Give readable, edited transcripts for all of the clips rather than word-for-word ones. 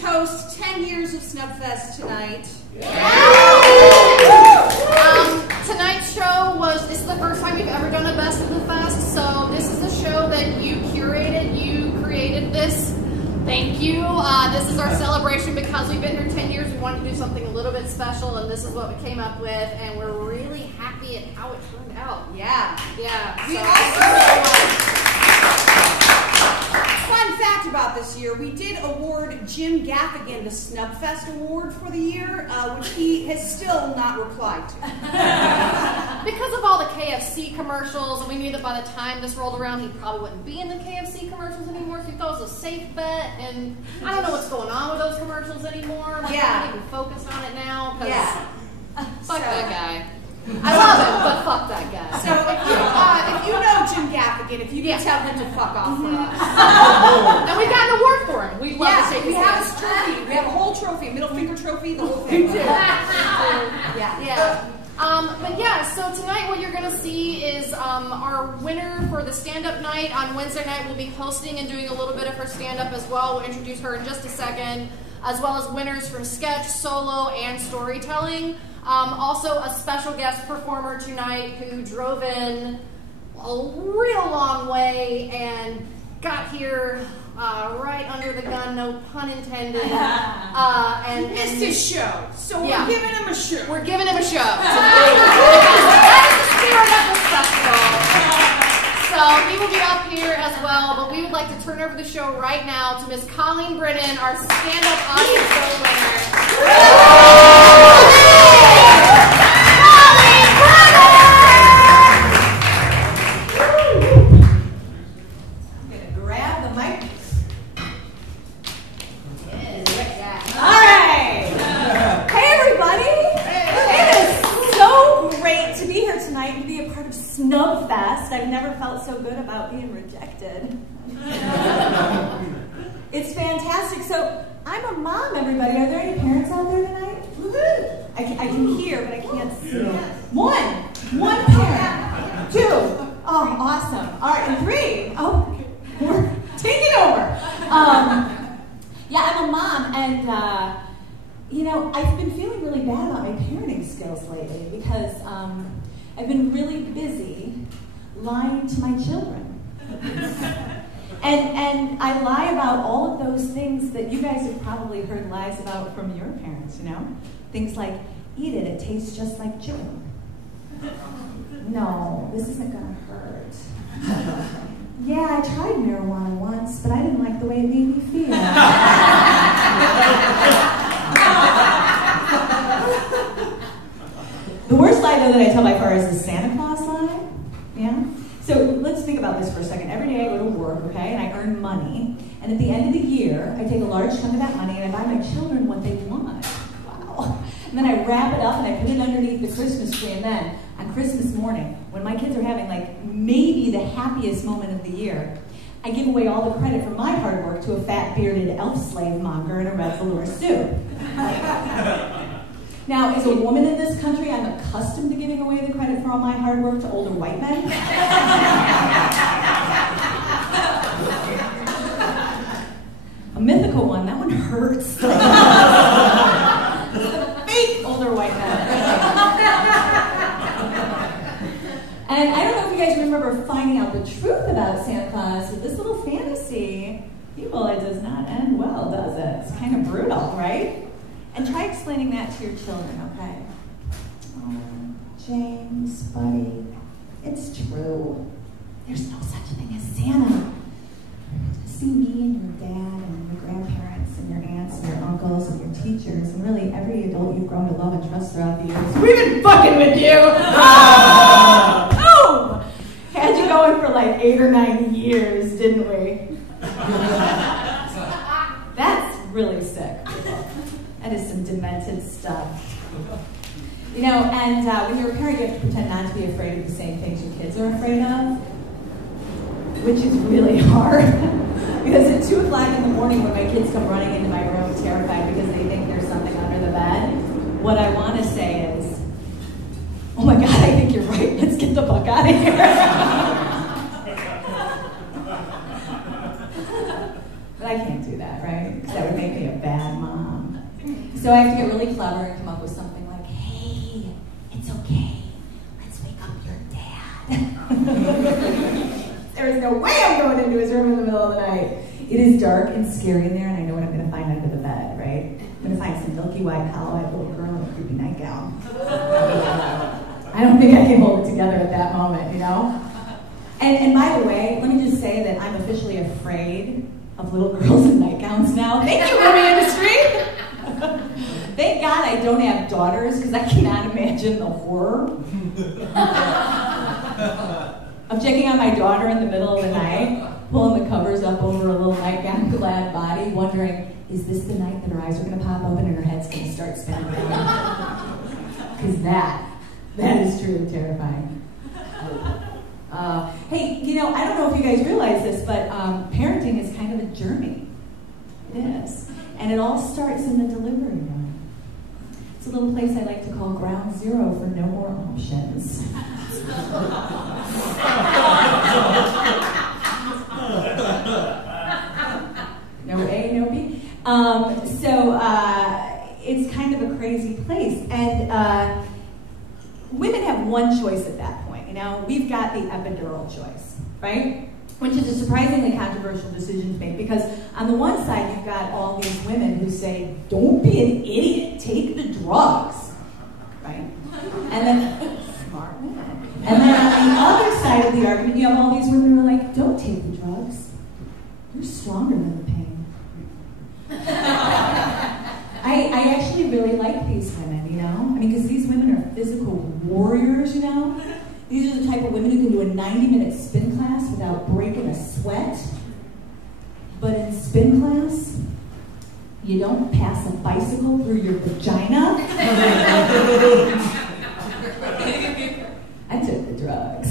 toast 10 years of SnubFest tonight. Tonight's show this is the first time we've ever done a Best of the Fest, so this is the show that you curated, you created this. Thank you. This is our celebration because we've been here 10 years. We wanted to do something a little bit special, and this is what we came up with, and we're really happy at how it turned out. Yeah. Yeah. We fun fact about this year, we did award Jim Gaffigan the SnubFest Award for the year, which he has still not replied to. Because of all the KFC commercials, and we knew that by the time this rolled around, he probably wouldn't be in the KFC commercials anymore, so we thought it was a safe bet, and I don't know what's going on with those commercials anymore. Like, yeah. I don't even focus on it now, because fuck so, that guy. I love it, but fuck that guy. So if you know Jim Gaffigan, if you can tell him to fuck off for us. And we got an award for him. We'd love to take we his have hand. his trophy. We have a whole trophy, middle finger trophy, the whole thing. Yeah. But yeah, so tonight what you're going to see is our winner for the stand-up night. On Wednesday night, we'll be hosting and doing a little bit of her stand-up as well. We'll introduce her in just a second, as well as winners from sketch, solo, and storytelling. Also a special guest performer tonight who drove in a real long way and got here right under the gun, no pun intended. And missed his show, so we're giving him a show. We're giving him a show tonight. That is the spirit of this festival. So he will be up here as well, but we would like to turn over the show right now to Miss Colleen Britton, our stand-up audience show winner. SnubFest. I've never felt so good about being rejected. It's fantastic. So I'm a mom, everybody. Are there any parents out there tonight? Woohoo! I can hear, but I can't see. One parent. 2. Oh, awesome. All right, and 3. Oh, we're taking over. Yeah, I'm a mom, and you know, I've been feeling really bad about my parenting skills lately because I've been really busy lying to my children. and I lie about all of those things that you guys have probably heard lies about from your parents, you know? Things like, eat it, it tastes just like chicken. No, this isn't gonna hurt. Yeah, I tried marijuana once, but I didn't like the way it made me feel. The worst lie, though, that I tell by far is the Santa Claus lie. Yeah? So let's think about this for a second. Every day I go to work, okay, and I earn money. And at the end of the year, I take a large chunk of that money and I buy my children what they want. Wow. And then I wrap it up and I put it underneath the Christmas tree. And then on Christmas morning, when my kids are having like maybe the happiest moment of the year, I give away all the credit for my hard work to a fat bearded elf slave monger in a red velour suit. Now, as a woman in this country, I'm accustomed to giving away the credit for all my hard work to older white men. A mythical one, that one hurts. The fake older white men. And I don't know if you guys remember finding out the truth about Santa Claus, but this little fantasy, well, it does not end well, does it? It's kind of brutal, right? And try explaining that to your children, okay? Oh, James, buddy, it's true. There's no such thing as Santa. See me and your dad and your grandparents and your aunts and your uncles and your teachers and really every adult you've grown to love and trust throughout the years. We've been fucking with you! Boom! Had you going for like 8 or 9 years, didn't we? That's really sick. That is some demented stuff. You know, and when you're a parent, you have to pretend not to be afraid of the same things your kids are afraid of, which is really hard. Because at 2 o'clock in the morning when my kids come running into my room terrified because they think there's something under the bed, what I want to say is, oh my God, I think you're right. Let's get the fuck out of here. But I can't do that, right? Because that would make me a bad So I have to get really clever and come up with something like, hey, it's okay. Let's wake up your dad. There is no way I'm going into his room in the middle of the night. It is dark and scary in there, and I know what I'm going to find under the bed, right? I'm going to find some milky white, hollow-eyed little girl in a creepy nightgown. I don't think I can hold it together at that moment, you know? And by the way, let me just say that I'm officially afraid of little girls in nightgowns now. Thank you, movie industry! Thank God I don't have daughters, because I cannot imagine the horror of checking on my daughter in the middle of the night, pulling the covers up over a little nightgown-clad body, wondering, is this the night that her eyes are going to pop open and her head's going to start spinning around? Because that is truly terrifying. Hey, you know, I don't know if you guys realize this, but parenting is kind of a journey. It is. And it all starts in the delivery room. It's a little place I like to call ground zero for no more options. No A, no B. It's kind of a crazy place. And women have one choice at that point. You know, we've got the epidural choice, right? Which is a surprisingly controversial decision to make, because on the one side, you've got all these women who say, don't be an idiot, take the drugs, right? And then, smart women. And then on the other side of the argument, you have all these women who are like, don't take the drugs. You're stronger than the pain. I actually really like these women, you know? I mean, because these women are physical warriors, you know? These are the type of women who can do a 90-minute spin class without breaking a sweat. But in spin class, you don't pass a bicycle through your vagina. I took the drugs.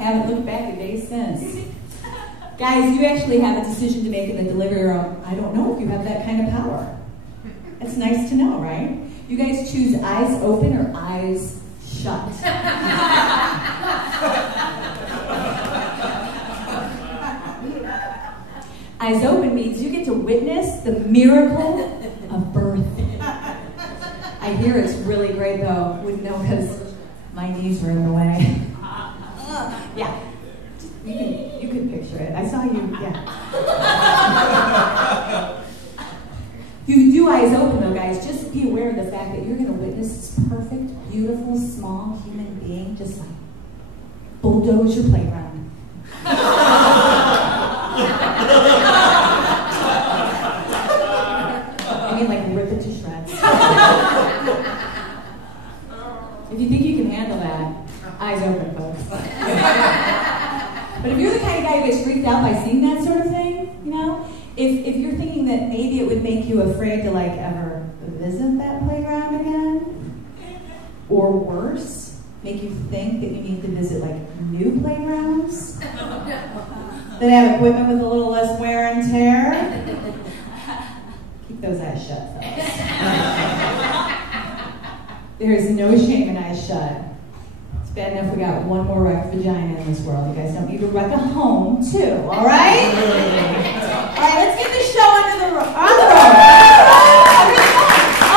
Haven't looked back a day since. Guys, you actually have a decision to make in the delivery room. I don't know if you have that kind of power. It's nice to know, right? You guys choose eyes open or eyes shut. Eyes open means you get to witness the miracle of birth. I hear it's really great though. Wouldn't know because my knees were in the way. Yeah, you can picture it. I saw you, yeah. You do eyes open though, guys. Just be aware of the fact that you're going to witness this perfect, beautiful, small human being just like bulldoze your playground. I mean, like rip it to shreds. If you think you can handle that, eyes open, folks. But if you're the kind of guy who gets freaked out by seeing that sort of thing, you know, if you're thinking that maybe it would make you afraid to like ever visit that playground again, or worse, make you think that you need to visit like new playgrounds that have equipment with a little less wear and tear, keep those eyes shut, folks. There is no shame in eyes shut. It's bad enough we got one more wrecked vagina in this world. You guys don't need to wreck a home too, all right? All right, let's get this show on the road. All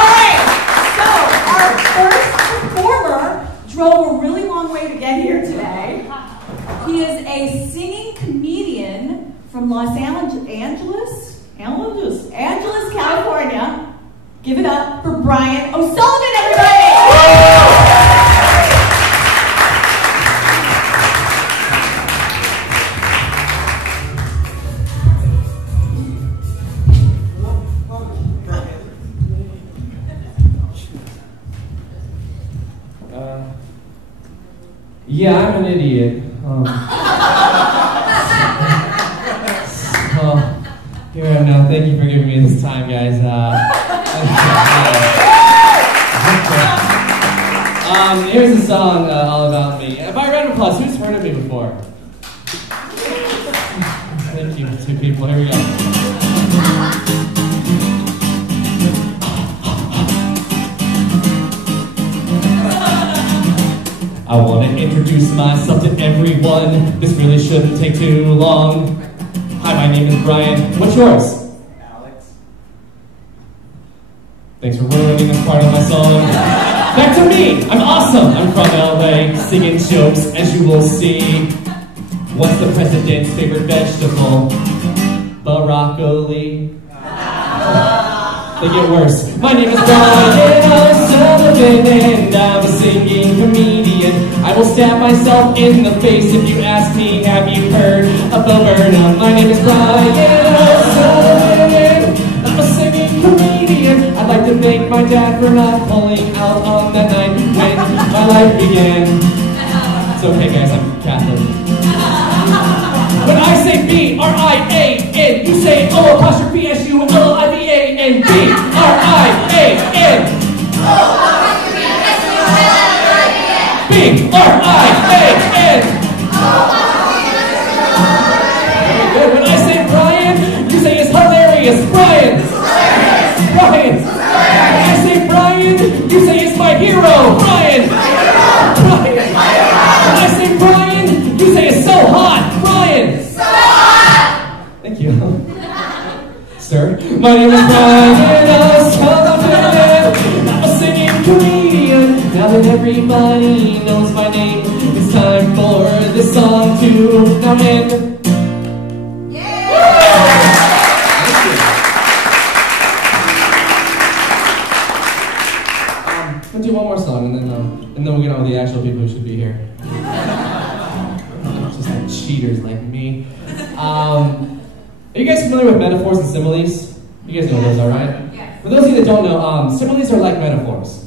right, so our first performer drove a really long way to get here today. He is a singing comedian from Los Angeles, California. Give it up for Brian O'Sullivan, everybody! Yeah, I'm an idiot. Here I am now. Thank you for giving me this time, guys. Here's a song all about me. By round of applause, who's heard of me before? Thank you, two people. Here we go. I want to introduce myself to everyone. This really shouldn't take too long. Hi, my name is Brian. What's yours? Alex. Thanks for ruining this part of my song. Back to me! I'm awesome! I'm from LA, singing jokes, as you will see. What's the president's favorite vegetable? Broccoli. They get worse. My name is Brian O'Sullivan, and I'm a singing comedian. I will stab myself in the face if you ask me, have you heard of Bo Burnham? My name is Brian O'Sullivan. I'm a singing comedian. I'd like to thank my dad for not pulling out on that night when my life began. It's okay, guys, I'm Catholic. When I say B-R-I-A-N, you say O''S-U-L-I-V-A-N, B-R-I-A-N. B-R-I-A-N. Very good. When I say Brian, you say it's hilarious. Brian. Brian. When I say Brian, you say it's my hero. Brian. Brian. When I say Brian, you say it's so hot. Brian. So hot. Thank you. Sir, my name is Brian O'Sullivan. I'm a singing comedian. Now that everybody knows my name, it's time for this song to now end. We'll do one more song, and then we'll get on with the actual people who should be here. Just like cheaters like me. Are you guys familiar with metaphors and similes? You guys know those, all right? Yes. For those of you that don't know, similes are like metaphors.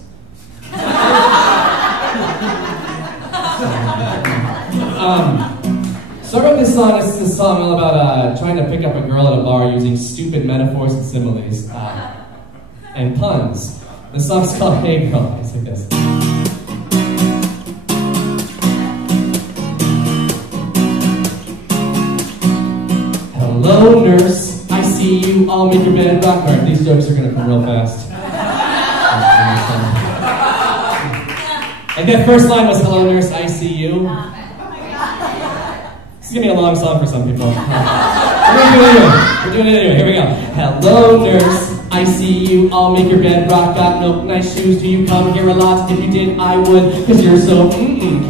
So I wrote this song. This is a song all about trying to pick up a girl at a bar using stupid metaphors and similes and puns. The song's called Hey Girl. It's like this. Hello, nurse. I see you. I'll make your bed rock. Alright, these jokes are gonna come real fast. And that first line was, hello, nurse. I see you. This is gonna be a long song for some people. We're doing it anyway. Here we go. Hello, nurse. I see you. I'll make your bed rock. Got milk, nice shoes. Do you come here a lot? If you did, I would. Cause you're so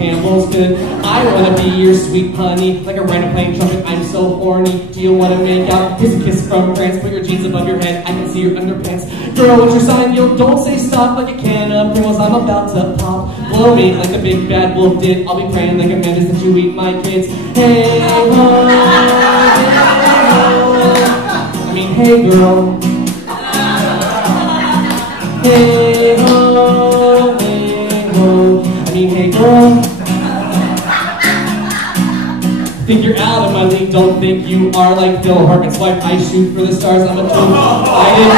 Campbell's good. I wanna be your sweet honey. Like a rhino playing trumpet. I'm so horny. Do you wanna make out? Here's a kiss from France. Put your jeans above your head. I can see your underpants. Girl, what's your sign? Yo, don't say stop like a can of Pringles. I'm about to pop. Blow me like a big bad wolf did. I'll be praying like a mantis that you eat my kids. Hey, ho, I mean, hey, girl. Hey ho, hey ho. I mean, hey girl. Think you're out of my league, don't think you are like Phil Hartman's wife. I shoot for the stars, I'm a tool. I didn't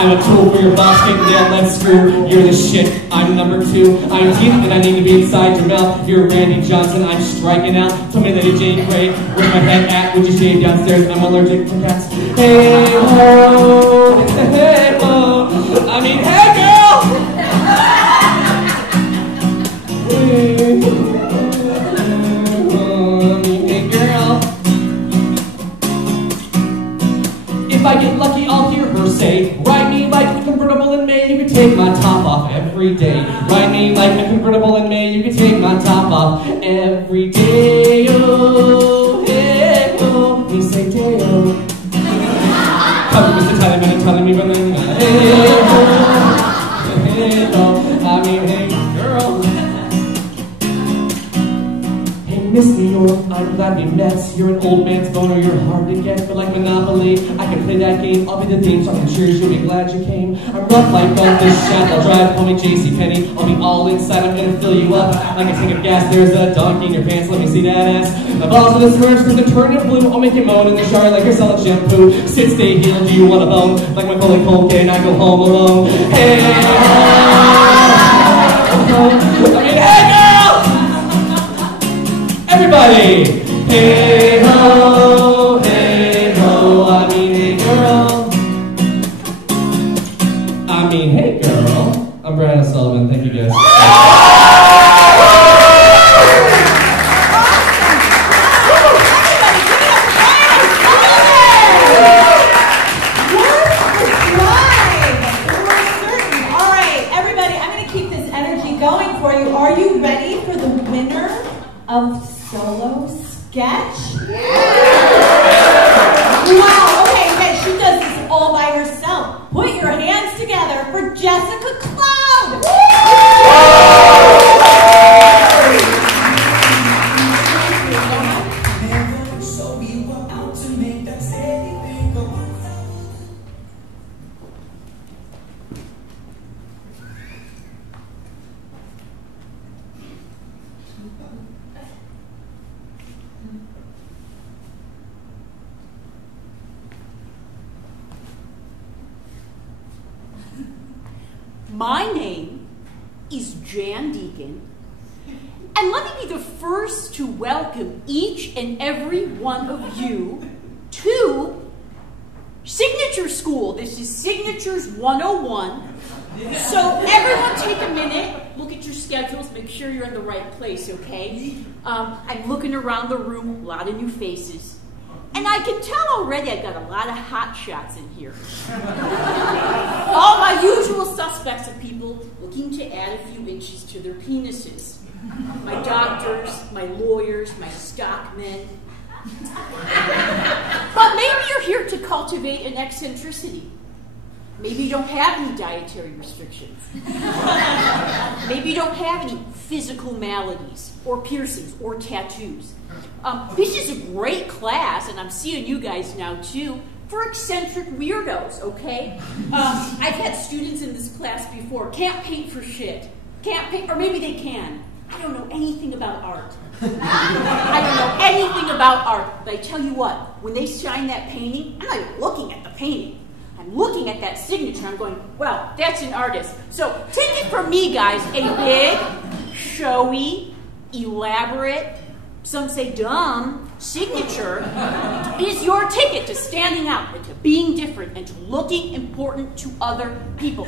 I'm a tool for your box, getting down, let's screw. You're the shit, I'm number 2. I'm teeth and I need to be inside your mouth. You're Randy Johnson, I'm striking out. Tell me that you're Jane Grey, where's my head at? Would you shave downstairs? I'm allergic to cats. Hey ho, hey ho. I mean, hey girl! Hey ho, I mean, hey girl. If I get lucky, I'll hear her say, ride me like a convertible in May, you can take my top off every day. Ride me like a convertible in May, you can take my top off every day. Oh, hey, oh, we say day-oh. Come, Mr. Tyler, man, telling me when I'm hey, oh, hey, oh, I mean, hey, girl. Miss New York, I'm glad we met. You're an old man's boner, you're hard to get. But like Monopoly, I can play that game. I'll be the theme song and cheers, you'll be glad you came. I'm rough like on this shaft, I'll drive, call me JCPenney. I'll be all inside, I'm gonna fill you up like a tank of gas. There's a donkey in your pants, let me see that ass. My balls are the smurfs, cause they're turning blue. I'll make you moan in the shower like you're selling shampoo. Sit, stay healed, do you want a bone? Like my Macaulay Culkin, I go home alone. Hey, oh, I mean, hey, girl! Everybody! Hey ho, hey ho, I mean hey girl. I mean hey girl. I'm Brian O'Sullivan, thank you guys. My name is Jan Deacon, and let me be the first to welcome each and every one of you to Signature School. This is Signatures 101. So everyone take a minute, look at your schedules, make sure you're in the right place, okay? I'm looking around the room, a lot of new faces. And I can tell already I got a lot of hot shots in here. All my usual suspects of people looking to add a few inches to their penises. My doctors, my lawyers, my stockmen. But maybe you're here to cultivate an eccentricity. Maybe you don't have any dietary restrictions. Maybe you don't have any physical maladies or piercings or tattoos. This is a great class, and I'm seeing you guys now too, for eccentric weirdos, okay? I've had students in this class before, can't paint for shit. Can't paint, or maybe they can. I don't know anything about art. I don't know anything about art, but I tell you what, when they sign that painting, I'm not even looking at the painting. I'm looking at that signature, I'm going, well, that's an artist. So take it from me, guys, a big, showy, elaborate, some say dumb, signature is your ticket to standing out and to being different and to looking important to other people.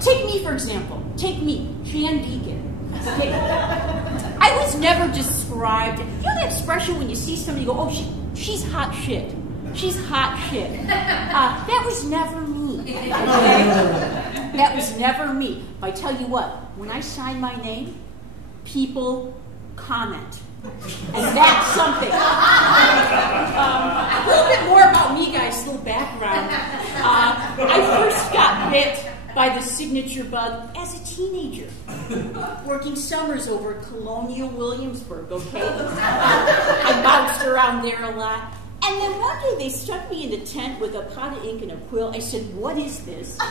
Take me, for example. Take me, Jan Deacon. Okay? I was never described, you know that expression when you see somebody go, oh, she's hot shit. She's hot shit. That was never me. Okay? That was never me. But I tell you what, when I sign my name, people comment. And that's something. A little bit more about me, guys, a little background. I first got bit by the signature bug as a teenager, working summers over at Colonial Williamsburg, okay? I bounced around there a lot. And then one day they stuck me in a tent with a pot of ink and a quill. I said, what is this? But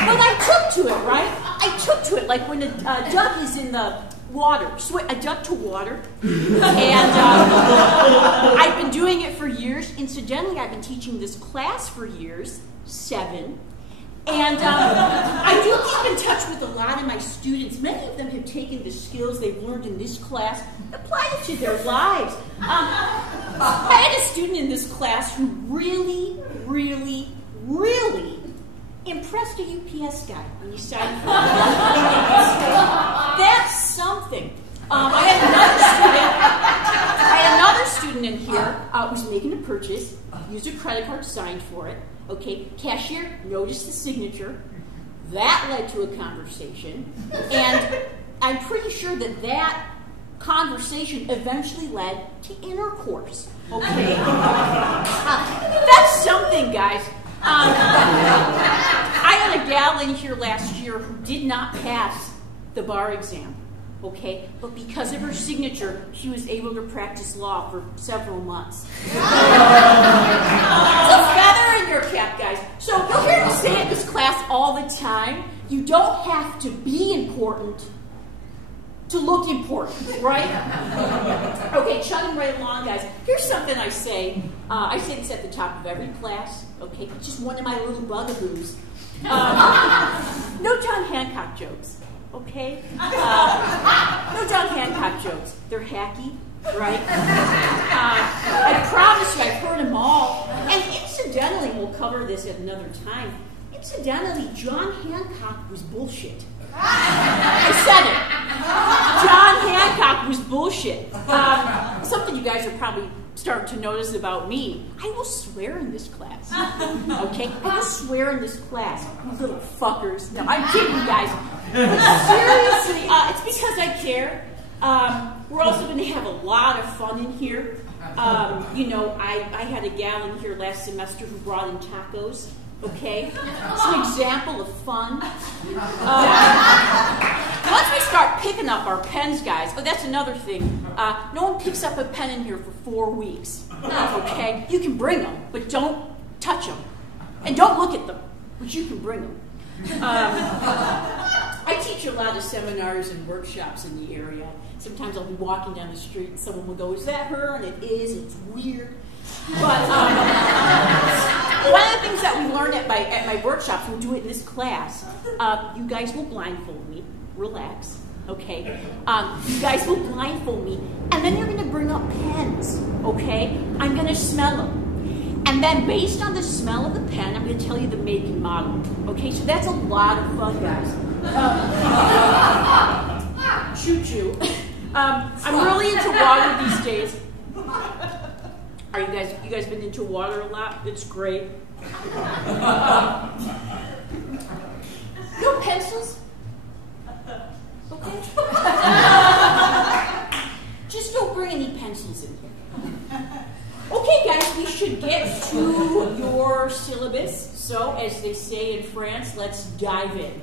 I took to it, right? I took to it like when a duck is in the water, a duck to water. And I've been doing it for years. Incidentally, I've been teaching this class for years, 7. And I do keep in touch with a lot of my students. Many of them have taken the skills they've learned in this class, applied it to their lives. I had a student in this class who really, really, really impressed a UPS guy when he signed for him. That's something. I had another student in here who was making a purchase, used a credit card, signed for it. Okay, cashier noticed the signature. That led to a conversation. And I'm pretty sure that that conversation eventually led to intercourse. Okay? That's something, guys. I had a gal in here last year who did not pass the bar exam. Okay, but because of her signature, she was able to practice law for several months. It's a feather in your cap, guys. So you'll hear me say in this class all the time, you don't have to be important to look important, right? Okay, chugging right along, guys. Here's something I say. I say this at the top of every class, okay? It's just one of my little bugaboos. No John Hancock jokes. Okay? No John Hancock jokes. They're hacky, right? I promise you, I've heard them all. And incidentally, we'll cover this at another time. Incidentally, John Hancock was bullshit. I said it. John Hancock was bullshit. Something you guys are probably starting to notice about me. I will swear in this class. Okay? I will swear in this class. You little fuckers. No, I'm kidding, you guys. But seriously, it's because I care. We're also going to have a lot of fun in here. You know, I had a gal in here last semester who brought in tacos. Okay? It's an example of fun. Once we start picking up our pens, guys, oh, that's another thing. No one picks up a pen in here for 4 weeks. Okay? You can bring them, but don't touch them. And don't look at them, but you can bring them. I teach a lot of seminars and workshops in the area. Sometimes I'll be walking down the street and someone will go, is that her? And it is, and it's weird. But one of the things that we learned at my workshops, we'll do it in this class. You guys will blindfold me. Relax, okay? You guys will blindfold me, and then you're going to bring up pens, okay? I'm going to smell them. And then based on the smell of the pen, I'm going to tell you the make and model. Okay, so that's a lot of fun, guys. Choo-choo. I'm really into water these days. Are you guys been into water a lot? It's great. No pencils? Okay. Just don't bring any pencils in here. Okay, guys, we should get to your syllabus. So, as they say in France, let's dive in.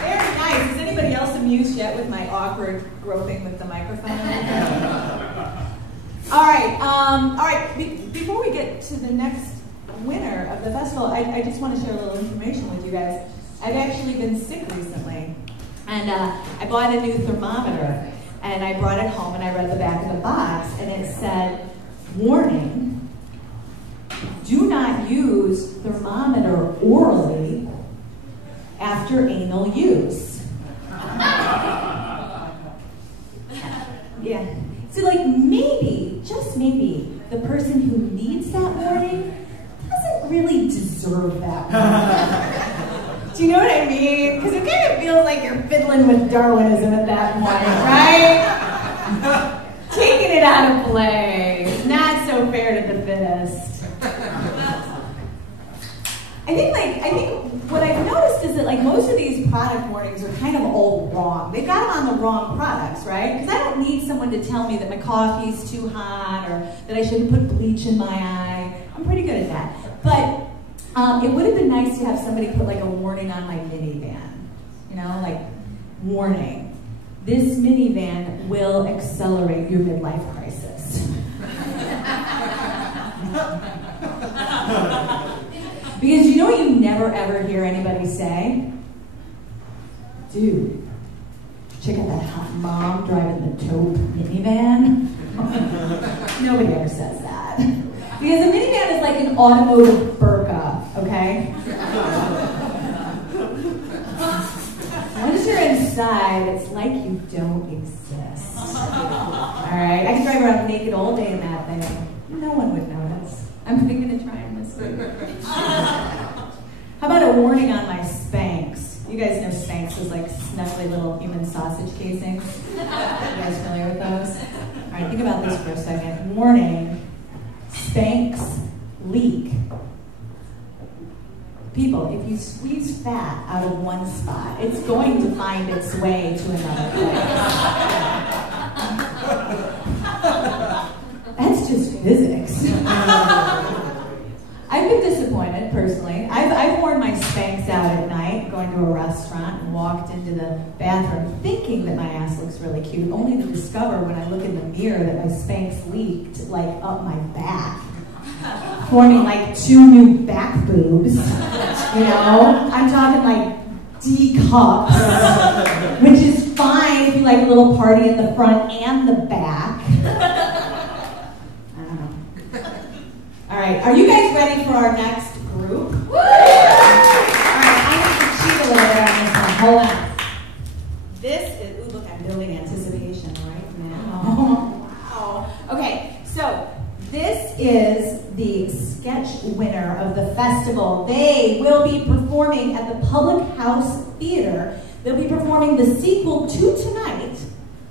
Very nice. Is anybody else amused yet with my awkward groping with the microphone? All right. Before we get to the next winner of the festival, I just want to share a little information with you guys. I've actually been sick recently, and I bought a new thermometer, and I brought it home, and I read the back of the box, and it said, "Warning: do not use thermometer orally after anal use." Yeah. So, like, maybe, just maybe, the person who needs that warning doesn't really deserve that warning. Do you know what I mean? Because it kind of feels like you're fiddling with Darwinism at that point, right? Taking it out of play. Not so fair to the fittest. I think what I've noticed is that, like, most of these product warnings are kind of all wrong. They've got them on the wrong products, right? Because I don't need someone to tell me that my coffee's too hot or that I shouldn't put bleach in my eye. I'm pretty good at that. But it would have been nice to have somebody put, like, a warning on my minivan. You know, like, warning: this minivan will accelerate your midlife crisis. Because you know what you never ever hear anybody say? Dude, check out that hot mom driving the taupe minivan. Nobody ever says that. Because a minivan is like an automotive burqa, okay? Once you're inside, it's like you don't exist. Alright, I can drive around naked all day in that thing. No one would notice. I'm thinking of trying this. How about a warning on my Spanx? You guys know Spanx is like snuggly little human sausage casings. You guys familiar with those? All right, think about this for a second. Warning: Spanx leak. People, if you squeeze fat out of one spot, it's going to find its way to another place. That's just physics. I've been disappointed, personally. I've worn my Spanx out at night, going to a restaurant, and walked into the bathroom thinking that my ass looks really cute, only to discover when I look in the mirror that my Spanx leaked, like, up my back, forming, like, 2 new back boobs. You know? I'm talking, like, D cups, which is fine if you like a little party in the front and the back. All right, are you guys ready for our next group? Woo! All right, I have to cheat a little bit on this one. Hold on. This is, ooh, look, I'm building anticipation right now. Wow. Okay, so this is the sketch winner of the festival. They will be performing at the Public House Theater. They'll be performing the sequel to tonight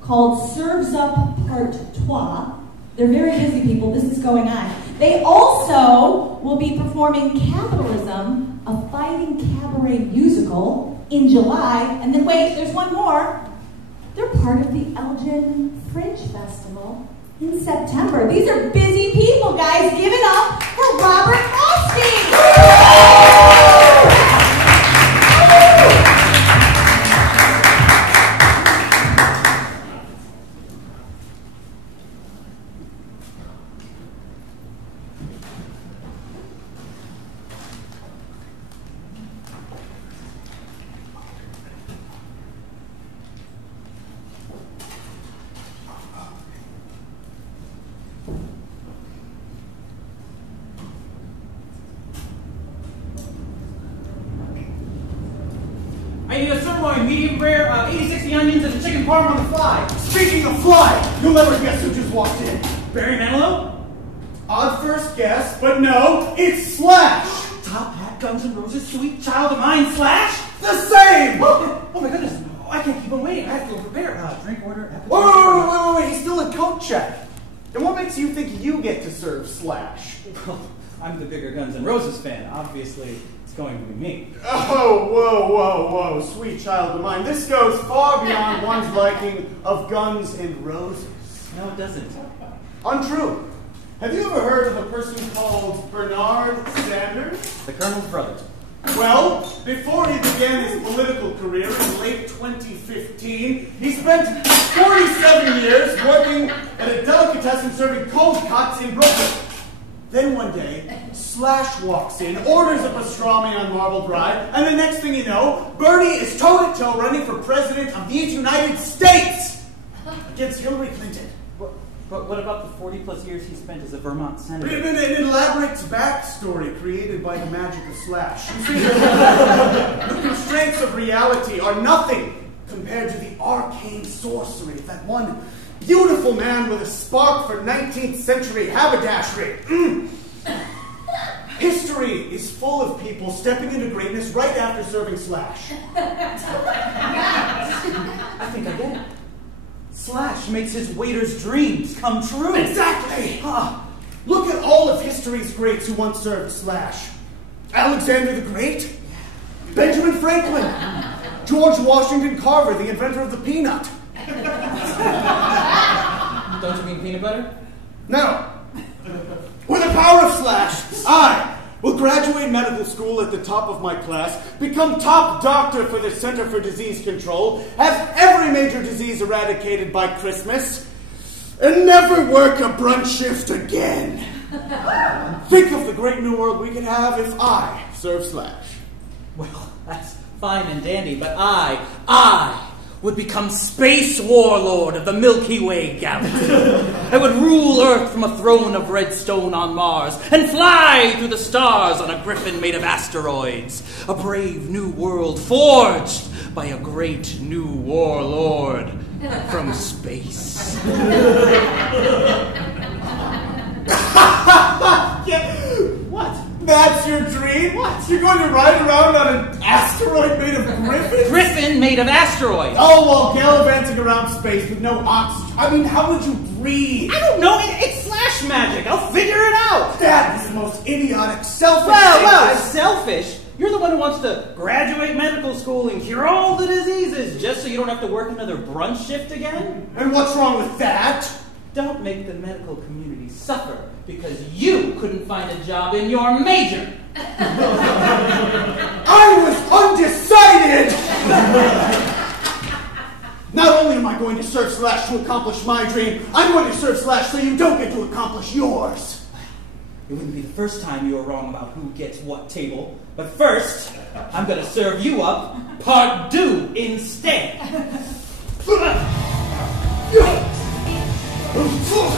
called Serves Up Part 2. They're very busy people. This is going on. They also will be performing Capitalism, a fighting cabaret musical, in July. And then wait, there's one more. They're part of the Elgin Fringe Festival in September. These are busy people, guys. Give it up for Robert Frosty. I need a sirloin, medium rare, 80-60 onions, and a chicken parm on the fly. Speaking of fly, you'll never guess who just walked in. Barry Manilow? Odd first guess, but no, it's Slash. Top Hat, Guns N' Roses, Sweet Child of Mine, Slash? The same! Oh my goodness, I can't keep on waiting. I have to go prepare. Drink order, appetizer. Wait, he's still a coat check. And what makes you think you get to serve Slash? Well, I'm the bigger Guns N' Roses fan. Obviously, it's going to be me. Oh, whoa, sweet child of mine. This goes far beyond one's liking of Guns N' Roses. No, it doesn't. Untrue. Have you ever heard of a person called Bernard Sanders? The Colonel's brother. Well, before he began his political career in late 2015, he spent 47 years working at a delicatessen serving cold cuts in Brooklyn. Then one day, Slash walks in, orders a pastrami on Marble Drive, and the next thing you know, Bernie is toe-to-toe running for president of these United States against Hillary Clinton. But what about the 40-plus years he spent as a Vermont senator? An elaborate backstory created by the magic of Slash. You see, the constraints of reality are nothing compared to the arcane sorcery of that one beautiful man with a spark for 19th century haberdashery. History is full of people stepping into greatness right after serving Slash. I think I get it. Slash makes his waiter's dreams come true. Exactly! Look at all of history's greats who once served Slash. Alexander the Great, Benjamin Franklin, George Washington Carver, the inventor of the peanut. Don't you mean peanut butter? No. With the power of Slash, I will graduate medical school at the top of my class, become top doctor for the Center for Disease Control, have every major disease eradicated by Christmas, and never work a brunch shift again. Think of the great new world we could have if I served Slash. Well, that's fine and dandy, but I would become space warlord of the Milky Way galaxy. I would rule Earth from a throne of red stone on Mars and fly through the stars on a griffin made of asteroids. A brave new world forged by a great new warlord from space. What? That's your dream? What? You're going to ride around on an asteroid made of griffins? Griffin made of asteroids. Oh, well, gallivanting around space with no oxygen. I mean, how would you breathe? I don't know. It's Slash magic. I'll figure it out. That is the most idiotic, selfish Well, thing. selfish? You're the one who wants to graduate medical school and cure all the diseases just so you don't have to work another brunch shift again? And what's wrong with that? Don't make the medical community suffer because you couldn't find a job in your major. I was undecided! Not only am I going to serve Slash to accomplish my dream, I'm going to serve Slash so you don't get to accomplish yours. It wouldn't be the first time you were wrong about who gets what table, but first, I'm going to serve you up part 2 instead. Feel it. Oh shit.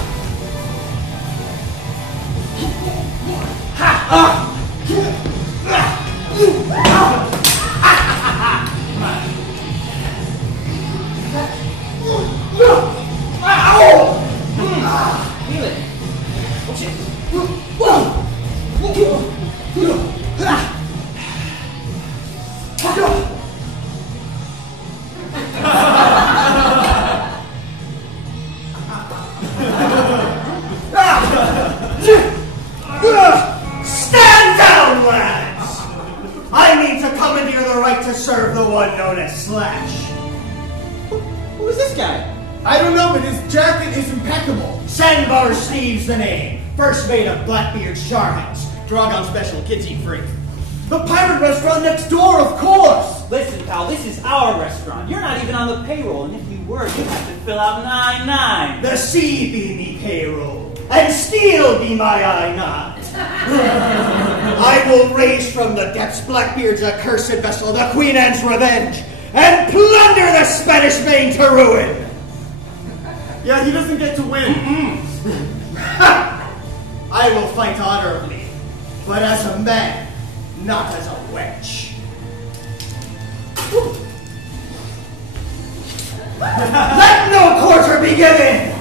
Stand down, lads! I mean to commandeer the right to serve the one known as Slash. Who is this guy? I don't know, but his jacket is impeccable. Sandbar Steve's the name. First mate of Blackbeard's Charhouse. Drug on special, kids eat free. The pirate restaurant next door, of course! Listen, pal, this is our restaurant. You're not even on the payroll, and if you were, you'd have to fill out 9-9. The sea be me payroll, and steel be my eye knot. I will raise from the depths Blackbeard's accursed vessel, the Queen Anne's revenge, and plunder the Spanish main to ruin. Yeah, he doesn't get to win. I will fight honorably, but as a man, not as a wench. Let no quarter be given!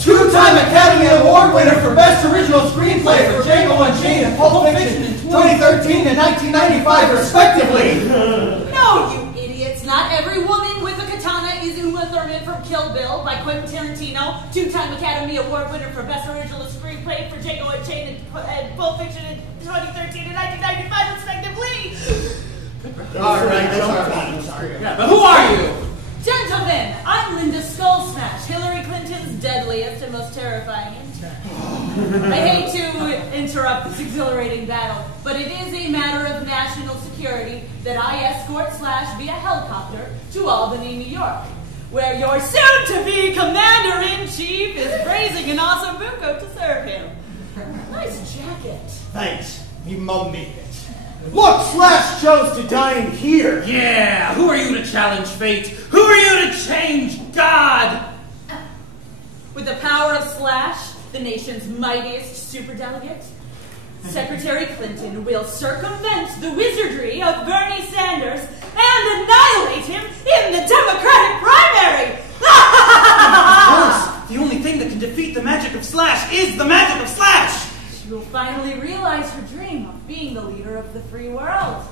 Two-time Academy Award winner for Best Original Screenplay for Django Unchained and Pulp Fiction in 2013 and 1995, respectively. No, you idiots. Not every woman with a katana is Uma Thurman from Kill Bill by Quentin Tarantino. Two-time Academy Award winner for Best Original Screenplay for Django Unchained and Pulp Fiction in 2013 and 1995, respectively. All right, I'm sorry. Yeah, but who are you? Gentlemen, I'm Linda Skullsmash, Hillary Clinton's deadliest and most terrifying intern. I hate to interrupt this exhilarating battle, but it is a matter of national security that I escort Slash via helicopter to Albany, New York, where your soon-to-be Commander-in-Chief is raising an awesome buko to serve him. Nice jacket. Thanks. He mummed me it. Look, Slash chose to dine here. Yeah, who are you to challenge fate? Who are you to change God? With the power of Slash, the nation's mightiest superdelegate, Secretary Clinton will circumvent the wizardry of Bernie Sanders and annihilate him in the Democratic primary! Of course, the only thing that can defeat the magic of Slash is the magic of Slash! She will finally realize her dream of being the leader of the free world.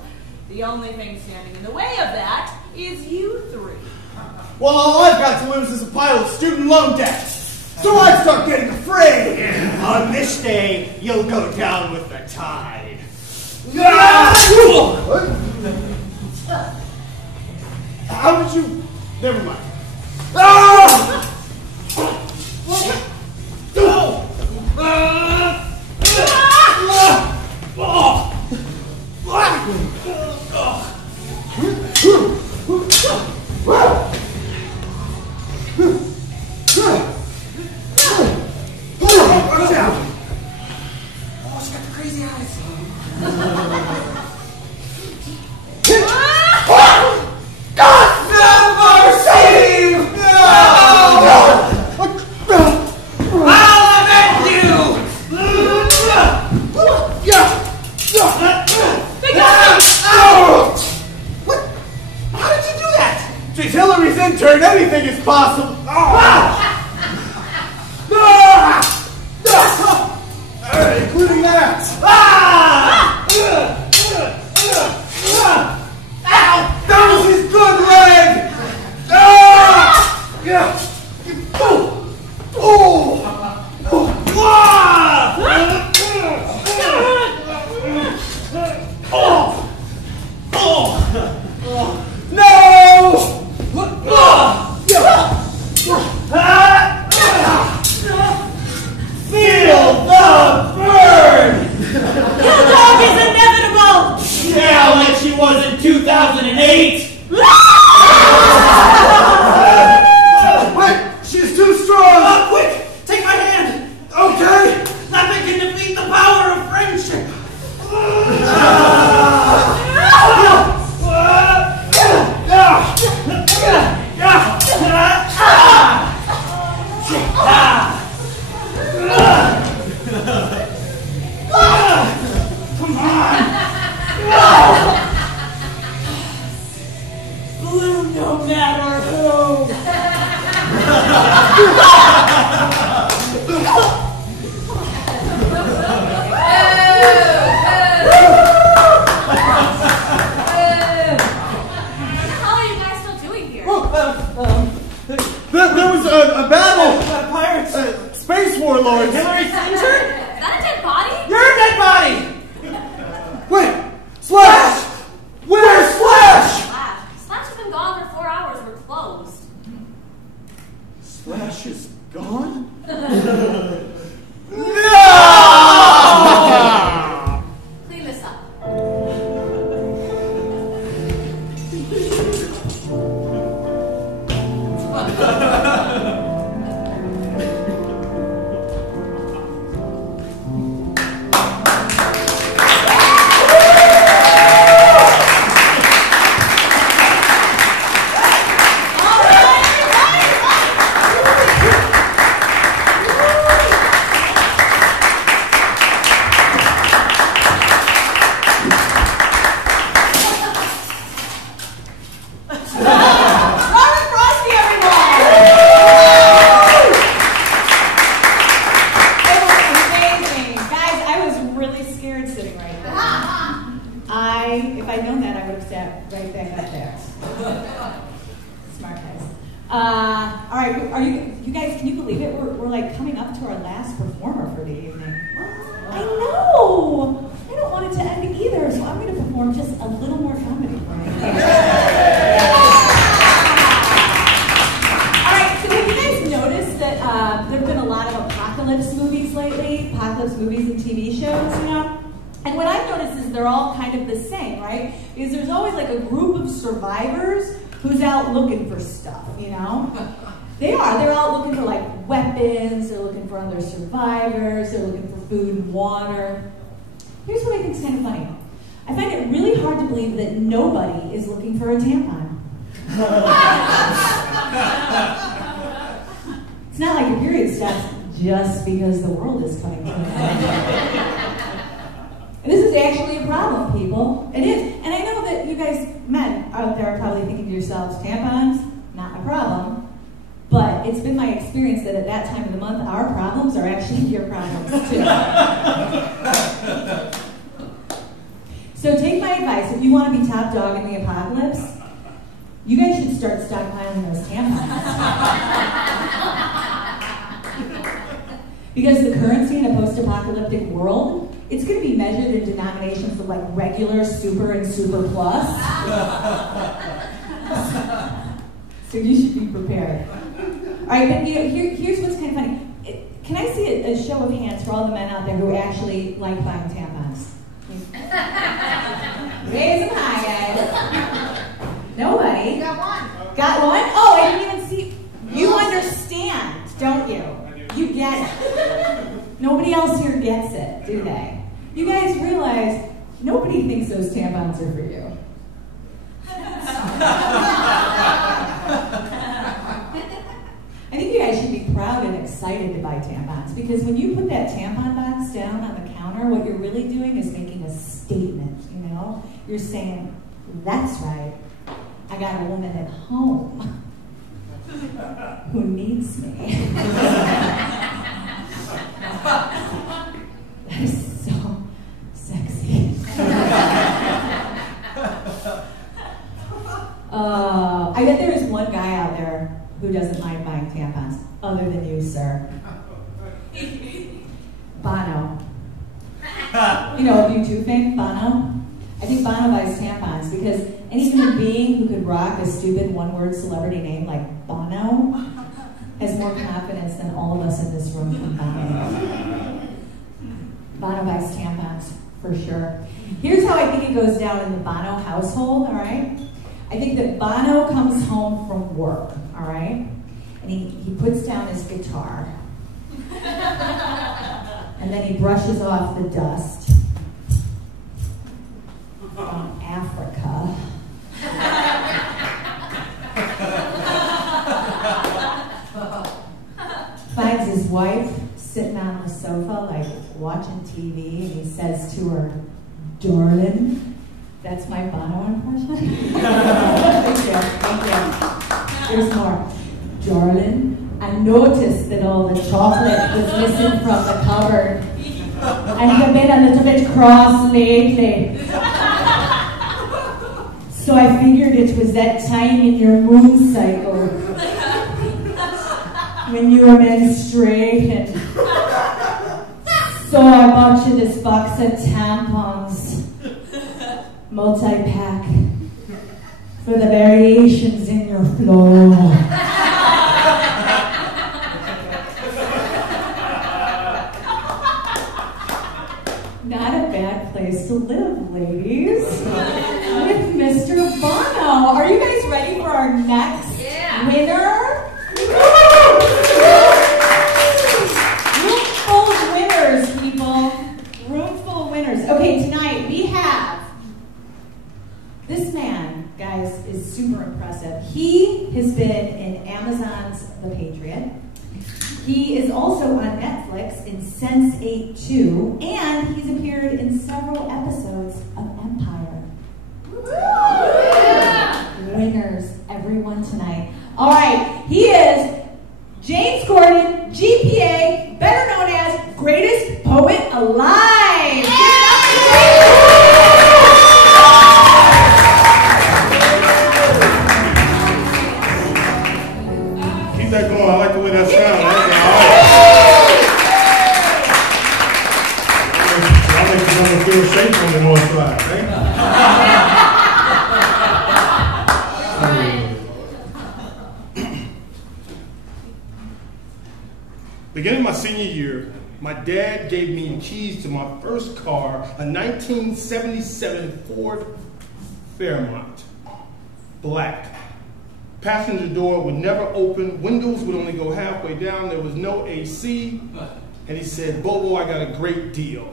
The only thing standing in the way of that is you three. Well, all I've got to lose is a pile of student loan debt. So I'd start getting afraid. On this day, you'll go down with the tide. How did you... Never mind. Oh, she got the crazy eyes. She's Hillary's intern. Anything is possible. Including that. Ow! That was his good leg. Was in 2008. Wait, she's too no matter who. There was a battle! Pirates! Space warlords! Hillary's injured? Is that a dead body? You're a dead body! Wait! Slash! Where's Slash? Slash has been gone for 4 hours. We're closed. Slash is gone? No! Clean this up. If I'd known that, I would have sat right back up there. Smart guys. All right, you guys, can you believe it? We're like coming up to our last performer for the evening. I know! I don't want it to end either, so I'm going to perform just a little more comedy for you. All right, so have you guys noticed that there have been a lot of apocalypse movies lately? Apocalypse movies and TV shows, you know? And what I've noticed is they're all kind of the same, right? Because there's always like a group of survivors who's out looking for stuff, you know? They are. They're out looking for like weapons, they're looking for other survivors, they're looking for food and water. Here's what I think is kind of funny. I find it really hard to believe that nobody is looking for a tampon. It's not like your period stops just because the world is coming to an end. And this is actually a problem, people. It is. And I know that you guys, men out there, are probably thinking to yourselves, tampons, not a problem. But it's been my experience that at that time of the month, our problems are actually your problems too. So take my advice. If you want to be top dog in the apocalypse, you guys should start stockpiling those tampons. Because the currency in a post-apocalyptic world, it's going to be measured in denominations of like regular, super, and super plus. So you should be prepared. All right, but you know, here's what's kind of funny. Can I see a show of hands for all the men out there who actually like buying tampons? Raise them high, guys. Nobody. Got one. Got one? Oh, I didn't even see. You understand, don't you? You get it. Nobody else here gets it, do they? You guys realize nobody thinks those tampons are for you. I think you guys should be proud and excited to buy tampons, because when you put that tampon box down on the counter, what you're really doing is making a statement, you know? You're saying, that's right, I got a woman at home who needs me. That is so sexy. I bet there is one guy out there who doesn't mind buying tampons, other than you, sir. Bono. You know, of U2 fame, Bono? I think Bono buys tampons because any human being who could rock a stupid one-word celebrity name like Bono has more confidence than all of us in this room combined. Bono buys tampons, for sure. Here's how I think it goes down in the Bono household, all right? I think that Bono comes home from work, all right? And he puts down his guitar. And then he brushes off the dust from Africa. Finds his wife sitting on the sofa, like watching TV, and he says to her, "Darling." That's my Bono impression. Thank you. Thank you. noticed that all the chocolate was missing from the cupboard. And you've been a little bit cross lately. So I figured it was that time in your moon cycle when you were menstruating. So I bought you this box of tampons, multi-pack, for the variations in your flow. Not a bad place to live, ladies. With Mr. Bono. Are you guys ready for our next winner? Room full of winners, people. Room full of winners. Okay, tonight we have this man, guys, is super impressive. He has been in Amazon's The Patriot. He is also on Netflix in Sense8 2, and he's appeared in several episodes of Empire. Winners, everyone tonight. All right, he is James Corden, GPA, better known as Greatest Poet Alive. Keep that going. I like the way that sounds. I'll make you feel safe on the north side, right? Beginning my senior year, my dad gave me keys to my first car, a 1977 Ford Fairmont, black. Passenger door would never open, windows would only go halfway down, there was no AC, and he said, "Bobo, I got a great deal."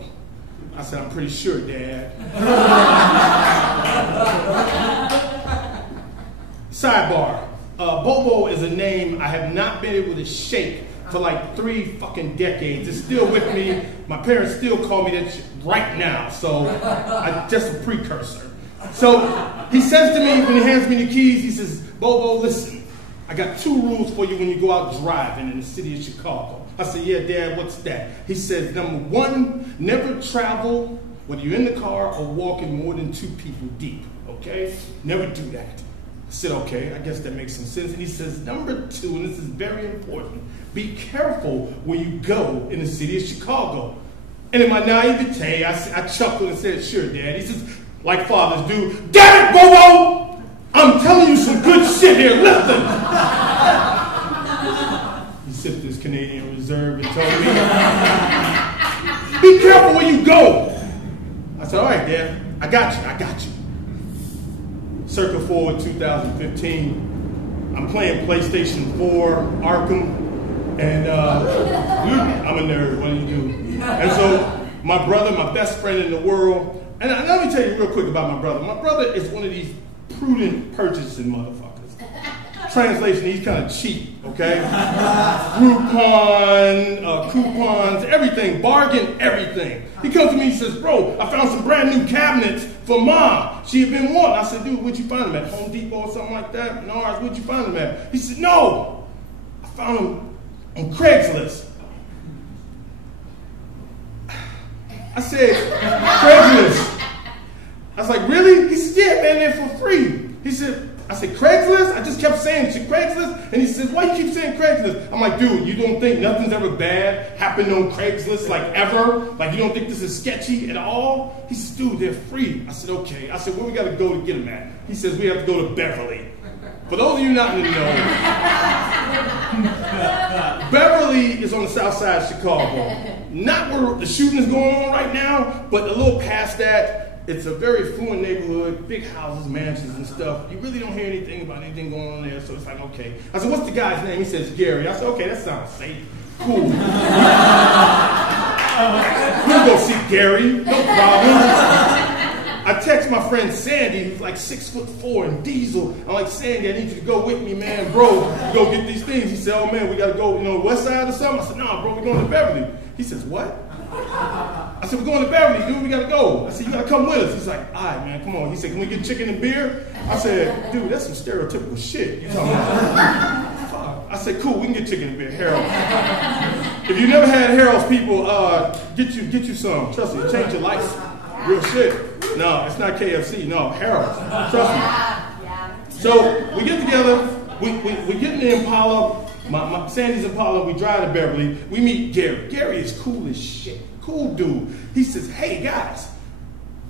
I said, "I'm pretty sure, Dad." Sidebar, Bobo is a name I have not been able to shake for like 3 fucking decades. It's still with me. My parents still call me that shit right now, so I'm just a precursor. So he says to me, when he hands me the keys, he says, "Bobo, listen, I got 2 rules for you when you go out driving in the city of Chicago." I said, "Yeah, Dad, what's that?" He says, "Number 1, never travel, whether you're in the car or walking, more than 2 people deep, okay? Never do that." I said, "Okay, I guess that makes some sense." And he says, "Number 2, and this is very important, be careful where you go in the city of Chicago." And in my naivete, I chuckled and said, "Sure, Dad." He says, like fathers do, "Damn it, Bobo! I'm telling you some good shit here, listen." He sipped his Canadian Reserve and told me, "Be careful where you go." I said, "All right, Dad, I got you. Circa forward 2015, I'm playing PlayStation 4, Arkham, and I'm a nerd, what do you do? And so my brother, my best friend in the world, and let me tell you real quick about my brother. My brother is one of these prudent purchasing motherfuckers. Translation, he's kind of cheap, okay? Groupon, coupons, everything, bargain, everything. He comes to me, he says, "Bro, I found some brand new cabinets for Mom. She had been wanting." I said, "Dude, where'd you find them at? Home Depot or something like that?" "No, where'd you find them at?" He said, "No, I found them on Craigslist." I said, "Craigslist?" I was like, "Really?" He said, "Yeah, man, they're for free." I said, "Craigslist?" I just kept saying, Craigslist? And he said, "Why you keep saying Craigslist?" I'm like, "Dude, you don't think nothing's ever bad happened on Craigslist, like ever? Like, you don't think this is sketchy at all?" He says, "Dude, they're free." I said, "Okay." I said, "Where we got to go to get them at?" He says, "We have to go to Beverly." For those of you not in the know, Beverly is on the south side of Chicago. Not where the shooting is going on right now, but a little past that. It's a very affluent neighborhood, big houses, mansions and stuff. You really don't hear anything about anything going on there, so it's like, okay. I said, "What's the guy's name?" He says, "Gary." I said, "Okay, that sounds safe. Cool." We'll go see Gary, no problem. I text my friend Sandy, who's like 6'4" and diesel. I'm like, "Sandy, I need you to go with me, man, bro. Go get these things." He said, "Oh man, we gotta go, west side or something." I said, "No, bro, we're going to Beverly." He says, "What?" I said, "We're going to Beverly, dude, we gotta go." I said, "You gotta come with us." He's like, "All right, man, come on." He said, "Can we get chicken and beer?" I said, "Dude, that's some stereotypical shit you talking about." Fuck. I said, cool, we can get chicken and beer, Harold's. If you never had Harold's, people, get you some. Trust me, it'll change your life. Real shit. No, it's not KFC. No, Harold's. Trust me. So we get together. We get in the Impala. My Sandy's Impala. We drive to Beverly. We meet Gary. Gary is cool as shit. Cool dude. He says, hey guys,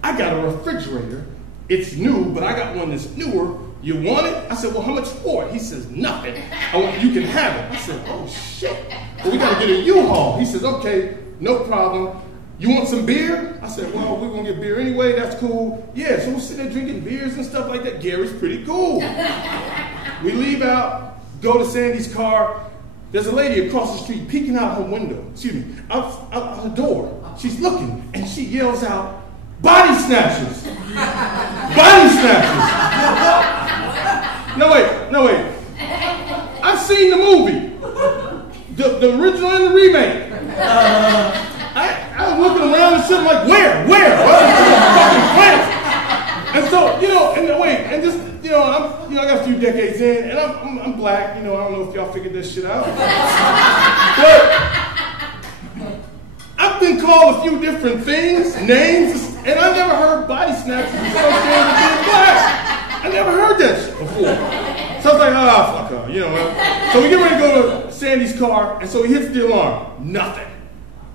I got a refrigerator. It's new, but I got one that's newer. You want it? I said, well, how much for it? He says, nothing. You can have it. I said, oh shit. Well, we got to get a U-Haul. He says, okay, no problem. You want some beer? I said, well, we're going to get beer anyway. That's cool. Yeah, so we're sitting there drinking beers and stuff like that. Gary's pretty cool. We leave out, go to Sandy's car. There's a lady across the street peeking out her window, out the door. She's looking, and she yells out, body snatchers. Body snatchers. No, wait. I've seen the movie. The original and the remake. I was looking around and shit, I'm like, where? Fucking France. And so, I got a few decades in, and I'm black, I don't know if y'all figured this shit out. But I've been called a few different things, names, and I never heard body snatchers associated with being black. I never heard that shit before. So I was like, fuck her, So we get ready to go to Sandy's car, and so he hits the alarm. Nothing.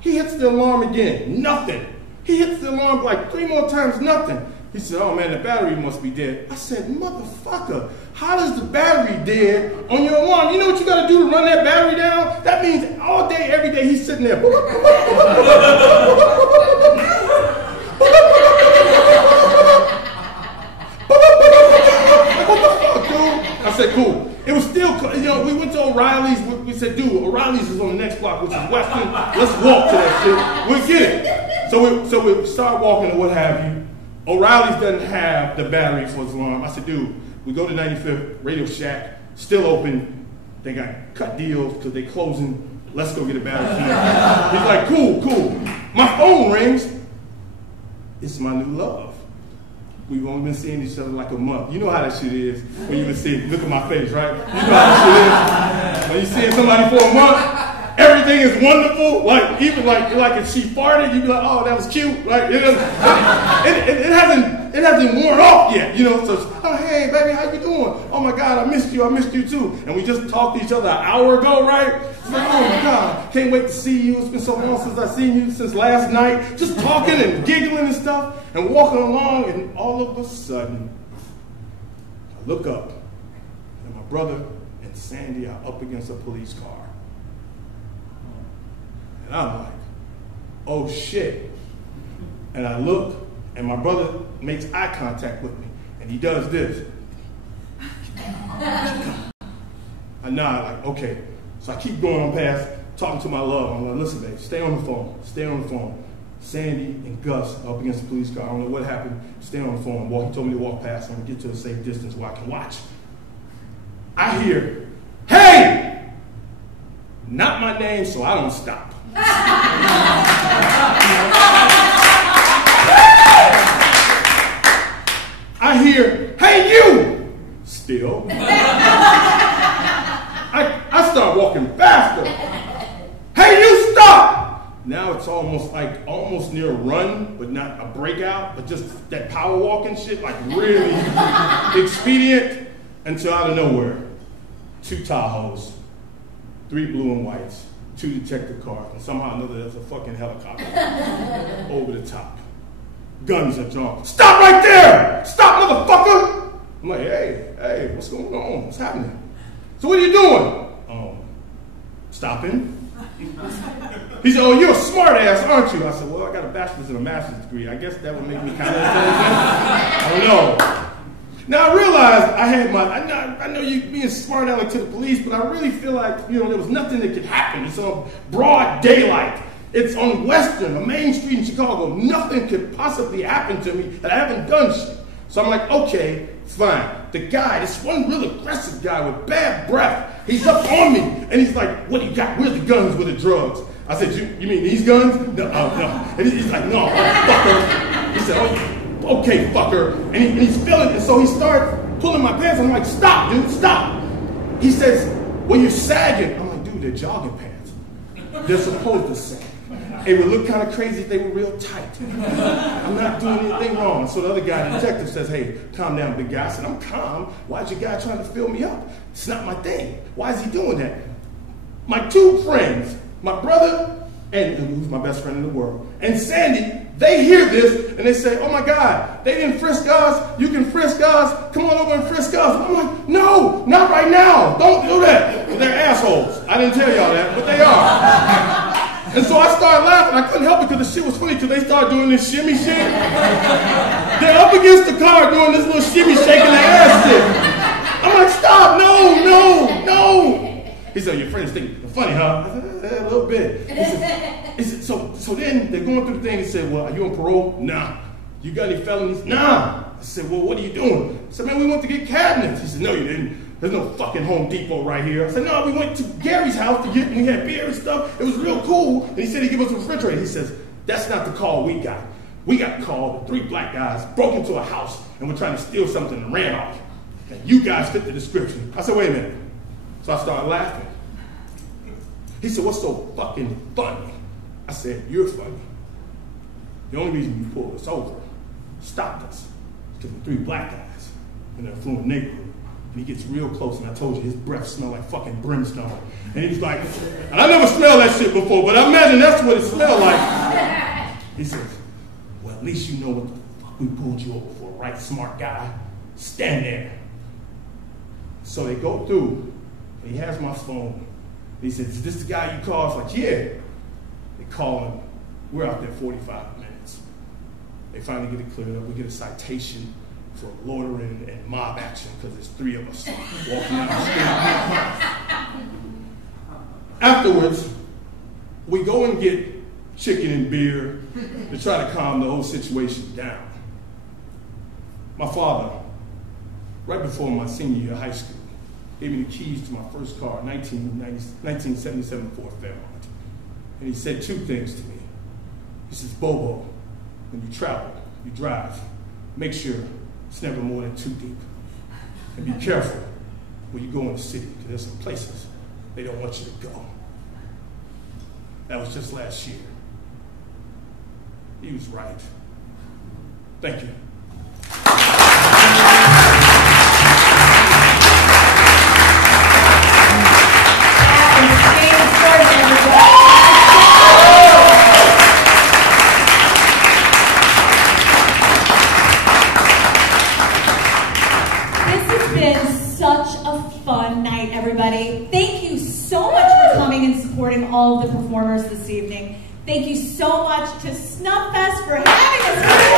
He hits the alarm again. Nothing. He hits the alarm like 3 more times. Nothing. He said, oh man, the battery must be dead. I said, motherfucker, how does the battery dead on your alarm? You know what you got to do to run that battery down? That means all day, every day, he's sitting there. What the fuck, dude? I said, cool. It was still, we went to O'Reilly's. We said, dude, O'Reilly's is on the next block, which is Western. Let's walk to that shit. We'll get it. So we start walking or what have you. O'Reilly's doesn't have the battery for his alarm. I said, dude, we go to 95th, Radio Shack, still open. They got cut deals because they closing. Let's go get a battery. He's like, cool. My phone rings. It's my new love. We've only been seeing each other like a month. You know how that shit is when you've been seeing, look at my face, right? You know how that shit is. When you're seeing somebody for a month, everything is wonderful. Like, even like if she farted, you'd be like, oh, that was cute. Like, it hasn't worn off yet, So, oh, hey, baby, how you doing? Oh my God, I missed you too. And we just talked to each other an hour ago, right? It's like, oh my God, can't wait to see you. It's been so long since I've seen you, since last night. Just talking and giggling and stuff and walking along, and all of a sudden, I look up, and my brother and Sandy are up against a police car. And I'm like, oh shit. And I look, and my brother makes eye contact with me, and he does this. I nod, like, okay. So I keep going on past, talking to my love. I'm like, listen, babe, stay on the phone. Sandy and Gus are up against the police car. I don't know what happened. Stay on the phone. He told me to walk past them and get to a safe distance where I can watch. I hear, hey! Not my name, so I don't stop. I hear, hey you! Still. I start walking faster. Hey you, stop! Now it's almost near a run, but not a breakout, but just that power walking shit, like really expedient, until out of nowhere, 2 Tahoes, 3 blue and whites, 2 detective cars, and somehow or another there's a fucking helicopter over the top. Guns are drawn. Stop right there! Stop, motherfucker! I'm like, hey, what's going on? What's happening? So what are you doing? Stopping. He said, oh, you're a smart ass, aren't you? I said, well, I got a bachelor's and a master's degree. I guess that would make me kind of intelligent. I don't know. Now I realized I know you being smart aleck to the police, but I really feel like, there was nothing that could happen. It's on broad daylight. It's on Western, a main street in Chicago. Nothing could possibly happen to me that I haven't done shit. So I'm like, okay, fine. The guy, this one real aggressive guy with bad breath, he's up on me. And he's like, what do you got? Where's the guns with the drugs? I said, you mean these guns? No. And he's like, no, fucker. He said, oh, okay, fucker. And he's feeling it. And so he starts pulling my pants. I'm like, stop, dude, stop. He says, well, you're sagging. I'm like, dude, they're jogging pants. They're supposed to sag. It would look kind of crazy if they were real tight. I'm not doing anything wrong. So the other guy, the detective, says, hey, calm down, big guy. I said, I'm calm. Why is your guy trying to fill me up? It's not my thing. Why is he doing that? My two friends, my brother, and who's my best friend in the world, and Sandy, they hear this, and they say, oh my God, they didn't frisk us. You can frisk us. Come on over and frisk us. I'm like, no, not right now. Don't do that. Well, they're assholes. I didn't tell y'all that, but they are. And so I started laughing. I couldn't help it because the shit was funny until they started doing this shimmy shit. They're up against the car doing this little shimmy, shaking their ass shit. I'm like, stop, no. He said, your friends think you're funny, huh? I said, a little bit. He said, so then they're going through the thing. He said, well, are you on parole? Nah. You got any felonies? Nah. I said, well, what are you doing? I said, man, we went to get cabinets. He said, no, you didn't. There's no fucking Home Depot right here. I said, no, we went to Gary's house to get, and we had beer and stuff. It was real cool. And he said he'd give us a refrigerator. He says, that's not the call we got. We got called, 3 black guys broke into a house and were trying to steal something and ran off. And you guys fit the description. I said, wait a minute. So I started laughing. He said, what's so fucking funny? I said, you're funny. The only reason you pulled us over, stopped us, because we're 3 black guys in an affluent neighborhood. And he gets real close, and I told you his breath smelled like fucking brimstone. And he was like, and I never smelled that shit before, but I imagine that's what it smelled like. He says, well, at least you know what the fuck we pulled you over for, right, smart guy? Stand there. So they go through, and he has my phone. He says, is this the guy you called? I was like, yeah. They call him. We're out there 45 minutes. They finally get it cleared up. We get a citation for loitering and mob action because there's 3 of us walking down the street. Afterwards, we go and get chicken and beer to try to calm the whole situation down. My father, right before my senior year of high school, gave me the keys to my first car, 1977 Ford Fairmont. And he said 2 things to me. He says, Bobo, when you travel, you drive, make sure it's never more than 2 deep. And be careful when you go in the city, because there's some places they don't want you to go. That was just last year. He was right. Thank you. Everybody, thank you so much for coming and supporting all of the performers this evening. Thank you so much to SnubFest for having us here.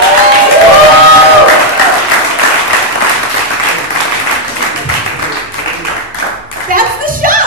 That's the show.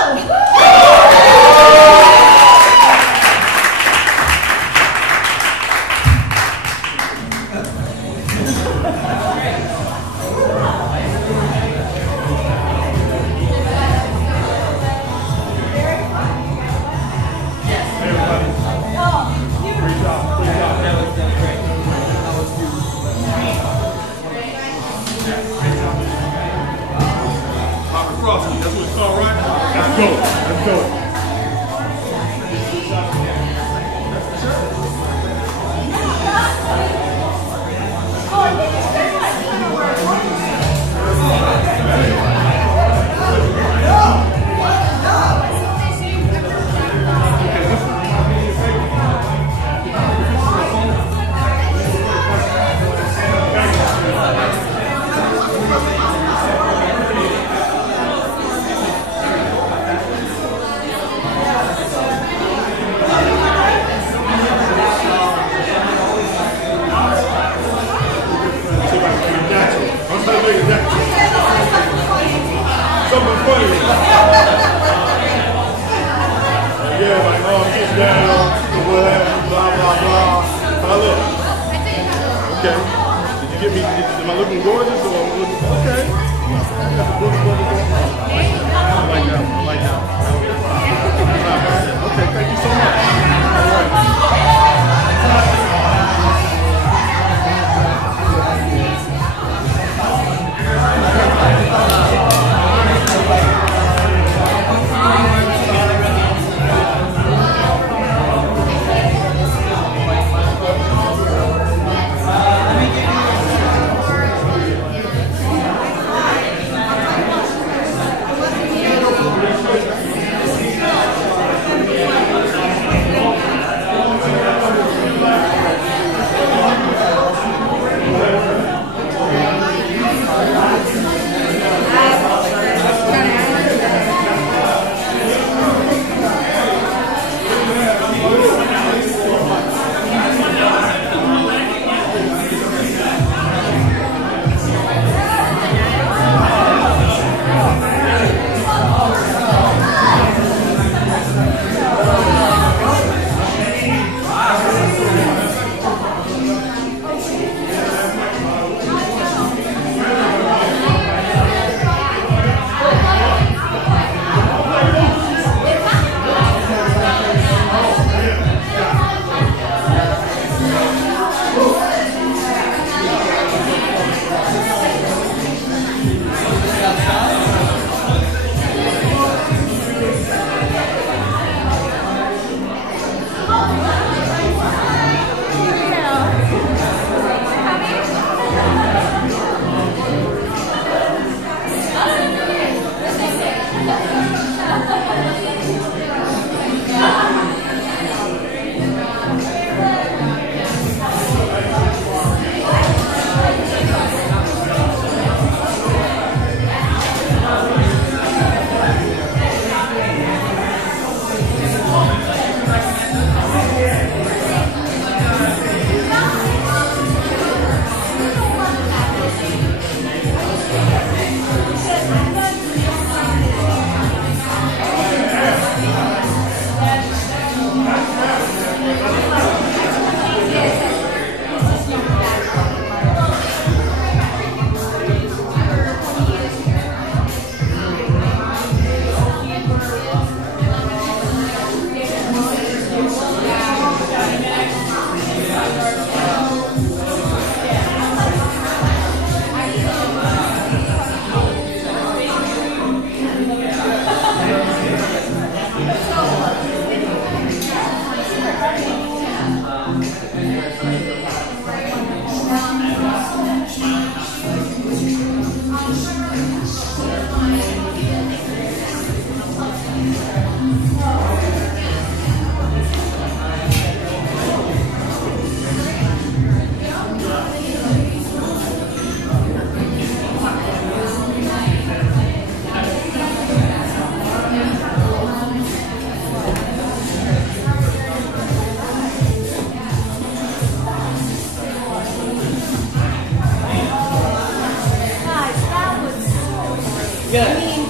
I mean,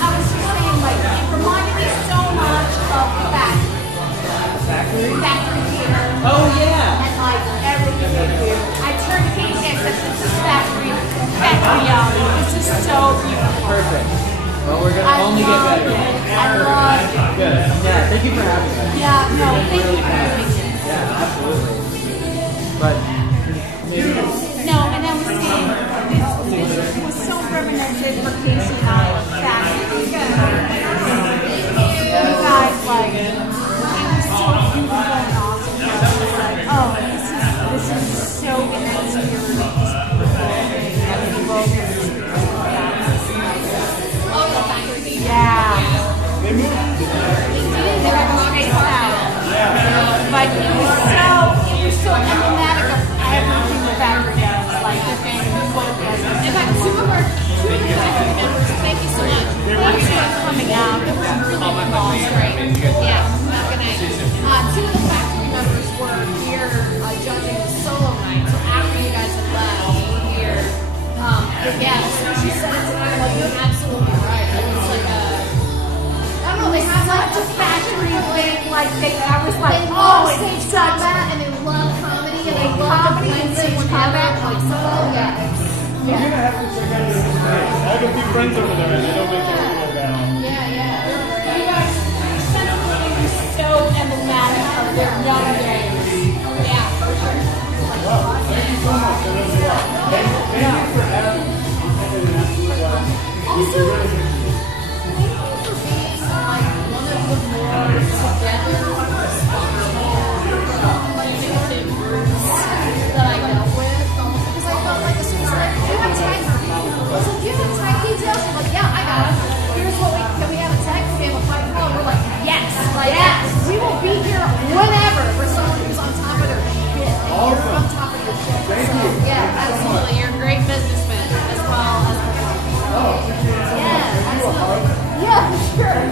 I was just saying, like, it reminded me so much of the factory. Factory theater. Oh, yeah. And, like, everything they do. I turned to Katie and said, this is factory young. This is so beautiful. Perfect. Well, we're going to only get better. I loved it. Good. Yeah, thank you for having us. Yeah, no, thank you for doing it. Yeah, absolutely. But maybe No, and I was saying, this was so reminiscent for Casey and I of factory. You guys, like, it was so beautiful and awesome. I was like, oh, this is so in that spirit. Yeah. They did. They were spaced out. But it was so emblematic of everything the factory does. Like the family focus. In fact, two of the faculty members, thank you so much. Thanks for coming out. It was really awesome. Yeah, good night. Two of the faculty members were here judging the solo night. So after you guys had left, we were here. Yeah, so she said it to me, like, you're absolutely right. It was like a, I don't know, they have like such a factory thing. Like I was like, they love oh, stage it's such combat and they love comedy and they love comedy and stage combat. Like, oh yeah. You're going to have to check out your experience. I have a few friends over there and they don't make it real bad. Yeah. you guys sensitively so emblematic of their young days. Yeah, for sure. Wow, thank you so much. That was a lot. Thank you for having me. It's been an absolute blast. Also, thank you for being like one of the more together, responsible, communicative groups that I dealt with. Because I felt like as soon as like, do you have tag? I was like, do you have tag details? I'm like, yeah, I got them. Here's what can we have a tag? Can we have a fight call? We're like, yes, we will be here whenever for someone who's on top of their shit. And you're on top of your shit. Thank you. Yeah, absolutely. You're a great businessman as well as yeah, absolutely. Yeah, for sure.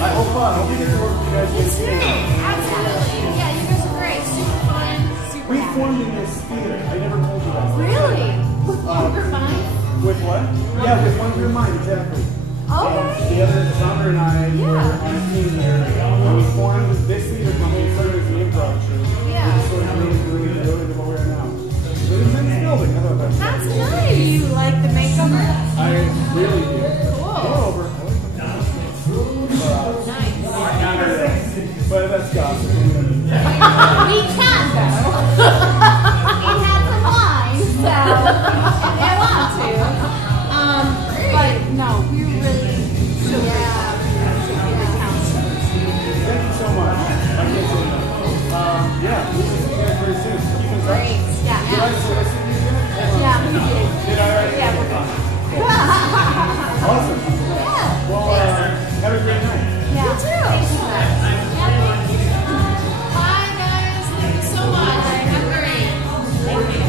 I hope we get to work with you guys Me this too. year. Absolutely. Yeah, you guys are great. Super fun. Super We happy. formed in this theater. I never told you guys. Really? With Bunker Mind? With what? Yeah, with One Group Mind, exactly. Okay. The other Summer and I were Yeah. on a team there. And we formed this theater company, started as an improv troupe. Yeah. We just sort of grew into what we are now. So it's a nice building. How about that? That's nice. Do you like the makeover? I really do. Cool. Moreover, but that's gossip. We can though. It had some lines, so if they want to. But no, we really should Thank you so much. I can't say enough. Yeah, we'll see you guys very soon. Keep in touch. Yeah. Did I see you again? Yeah, we did. Did I already? Yeah, we're good. Awesome. Yeah. Well, have a great night. Yeah. You too. Thank you. Bye, guys. Thank you so much. Have a great. Thank you.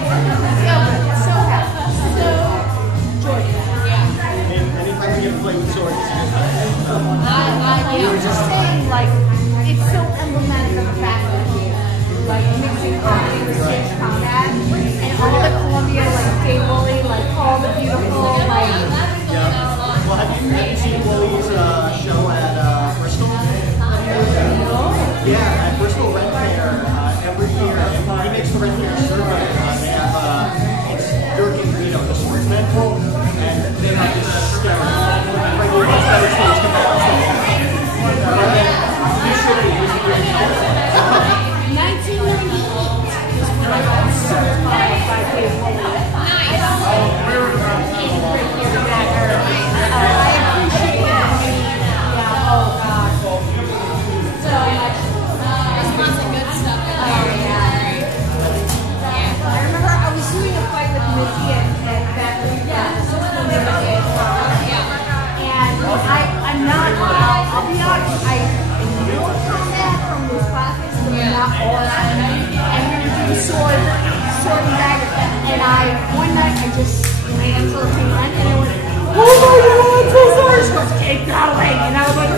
So happy. So joyful. Anytime we get to play with swords. You were just saying, like, it's so emblematic of the fact that like mixing comedy with stage combat and all the Columbia, like gay Wooly, like all the beautiful, like. Well, have you seen Wooly's show at Bristol? Yeah, at Bristol Rent Fair, every year, he makes the Rent Fair survey. They have, it's Dirk and Reno, the swordsman, and they have this hysterical, regular better stage combat. You should be using your show. 1998 is when I got certified by Gay Wooly. I don't right here in that era. I appreciate it. Yeah, oh God. So much. There's lots of good stuff in Oh, there. yeah. I remember I was doing a fight with Missy at that and I'm not, I'll be honest, I know combat from those classes, but I'm not all that. And we were doing sword and dagger, and one night I just ran for a few runs, and I went, oh my God, I'm so sorry. She goes, keep going, and I was like,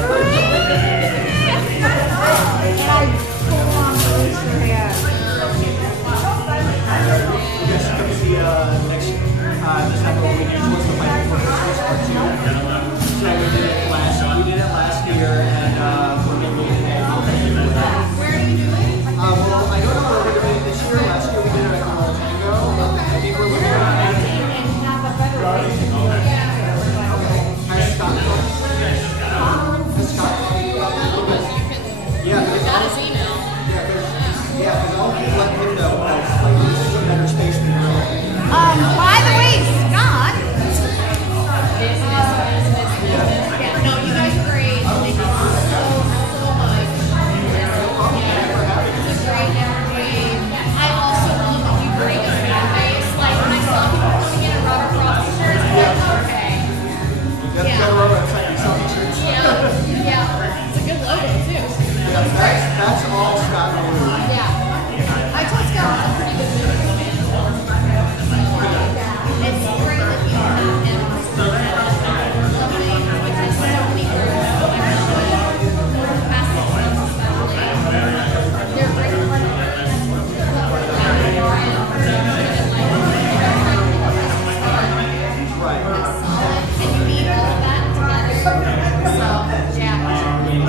Makes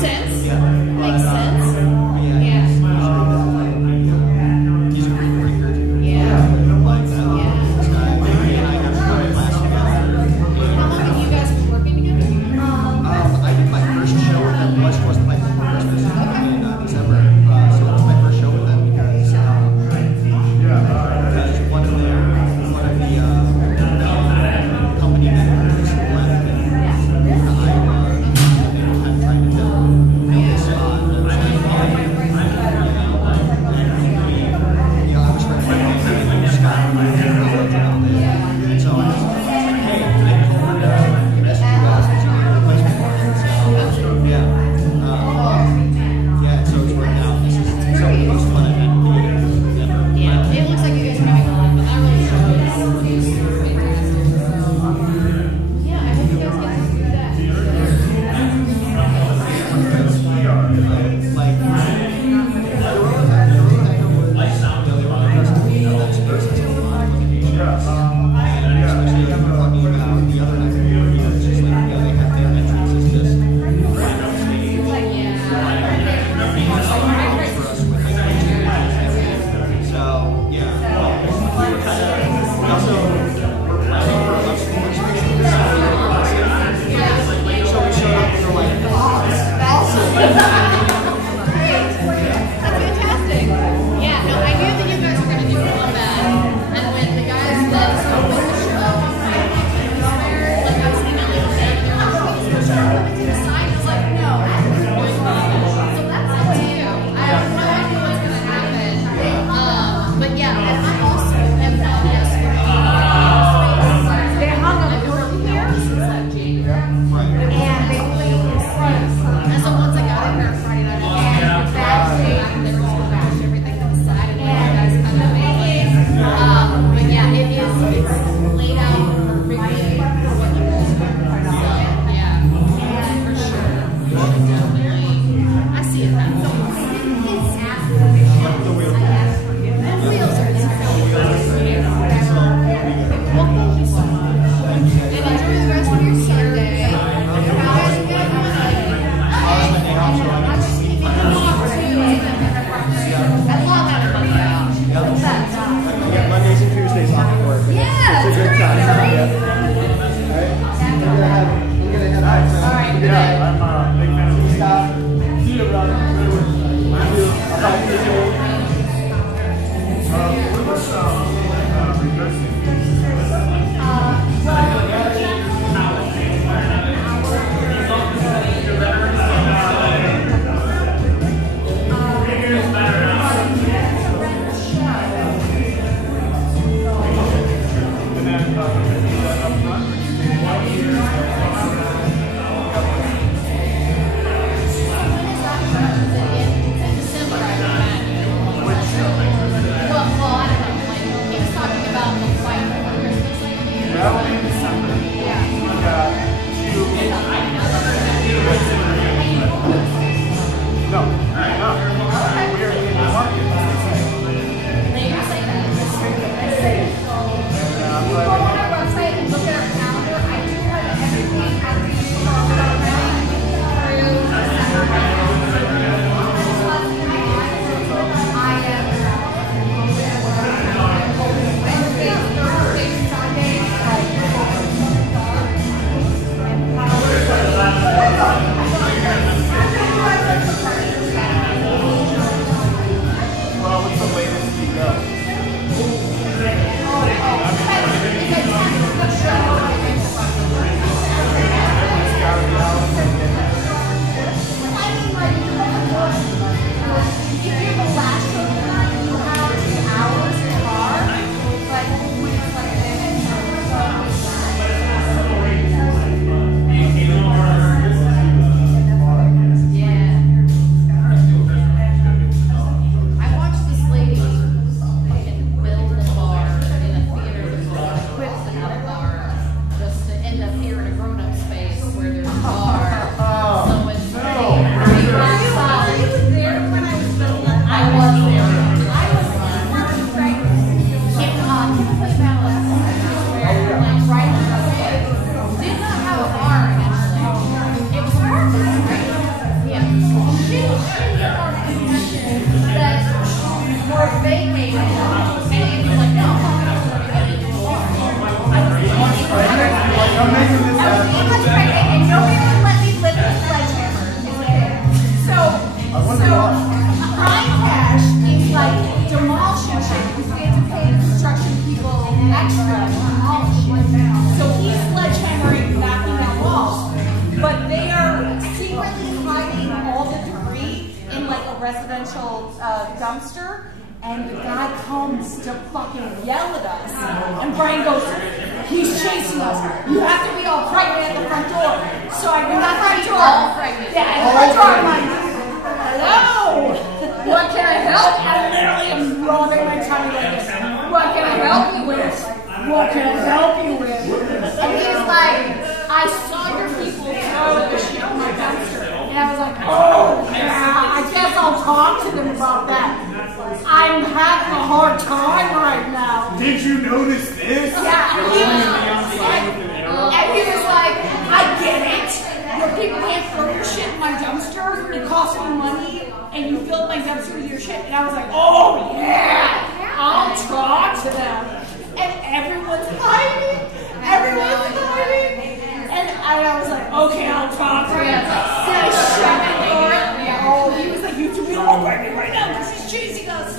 sense. Yeah. Makes sense. Yeah. Yeah. He's a great drinker too. Yeah. Like that. Yeah. This guy, he and I got to go to class together. How long have you guys been working together? I did my first show with them. Was my Christmas in December. So it was my first show with them because one of the company members left, and I'm trying to fill this spot. And I was like, I was trying to find Scott and so I was like, hey, I told her to ask you guys to do a replacement for it. So yeah, so it's worked out. This is so the most fun I've had ever. Yeah, it looks like you guys are having a lot of fun. That really shows. It's fantastic. So, yeah, I hope you guys get to do that. That's fantastic. Yeah, no, I knew that you guys were going to do all of that. And when the guys that opened the show, like I was emailing them, and they're like, oh, is the show coming to the side? I was like, no, that's going to be so that's up to you. I have no idea what's going to happen. But yeah, and I also am yes for the they hung up early here since like January. And they played this and so once I got in there Friday night, and backstage, they were just bashed everything to the side, and then you guys kind of made it. But yeah, it's laid out perfectly for what you guys do. So yeah, for sure. Definitely. I see it now. The wheels are just well, thank you so much. And enjoy the rest of your Sunday. Mondays and Tuesdays off at work. Yeah, it's a good time. Yeah. All right. Good night. I'm a big fan of the Scott. See you, brother. I'll talk to you soon. special dumpster, and the guy comes to fucking yell at us. And Brian goes, he's chasing us. You have to be all pregnant at the front door. So I go to the front door. All pregnant. Yeah, at the front door, I'm like, hello. What can I help? I literally am rubbing my tummy like this. What can I help you with? What can I help you with? And he was like, I saw your people throw the shit on my dumpster. And I was like, oh, yeah, I guess I'll talk to them about that. I'm having a hard time right now. Did you notice this? Yeah, and he was like, I get it. Your people can't throw your shit in my dumpster. It costs me money, and you filled my dumpster with your shit. And I was like, oh, yeah, I'll talk to them. And everyone's hiding. Everyone's hiding. And I was like, okay, I'll talk to them. So I shut the door. Oh, he was like, you two be all pregnant right now because he's chasing us.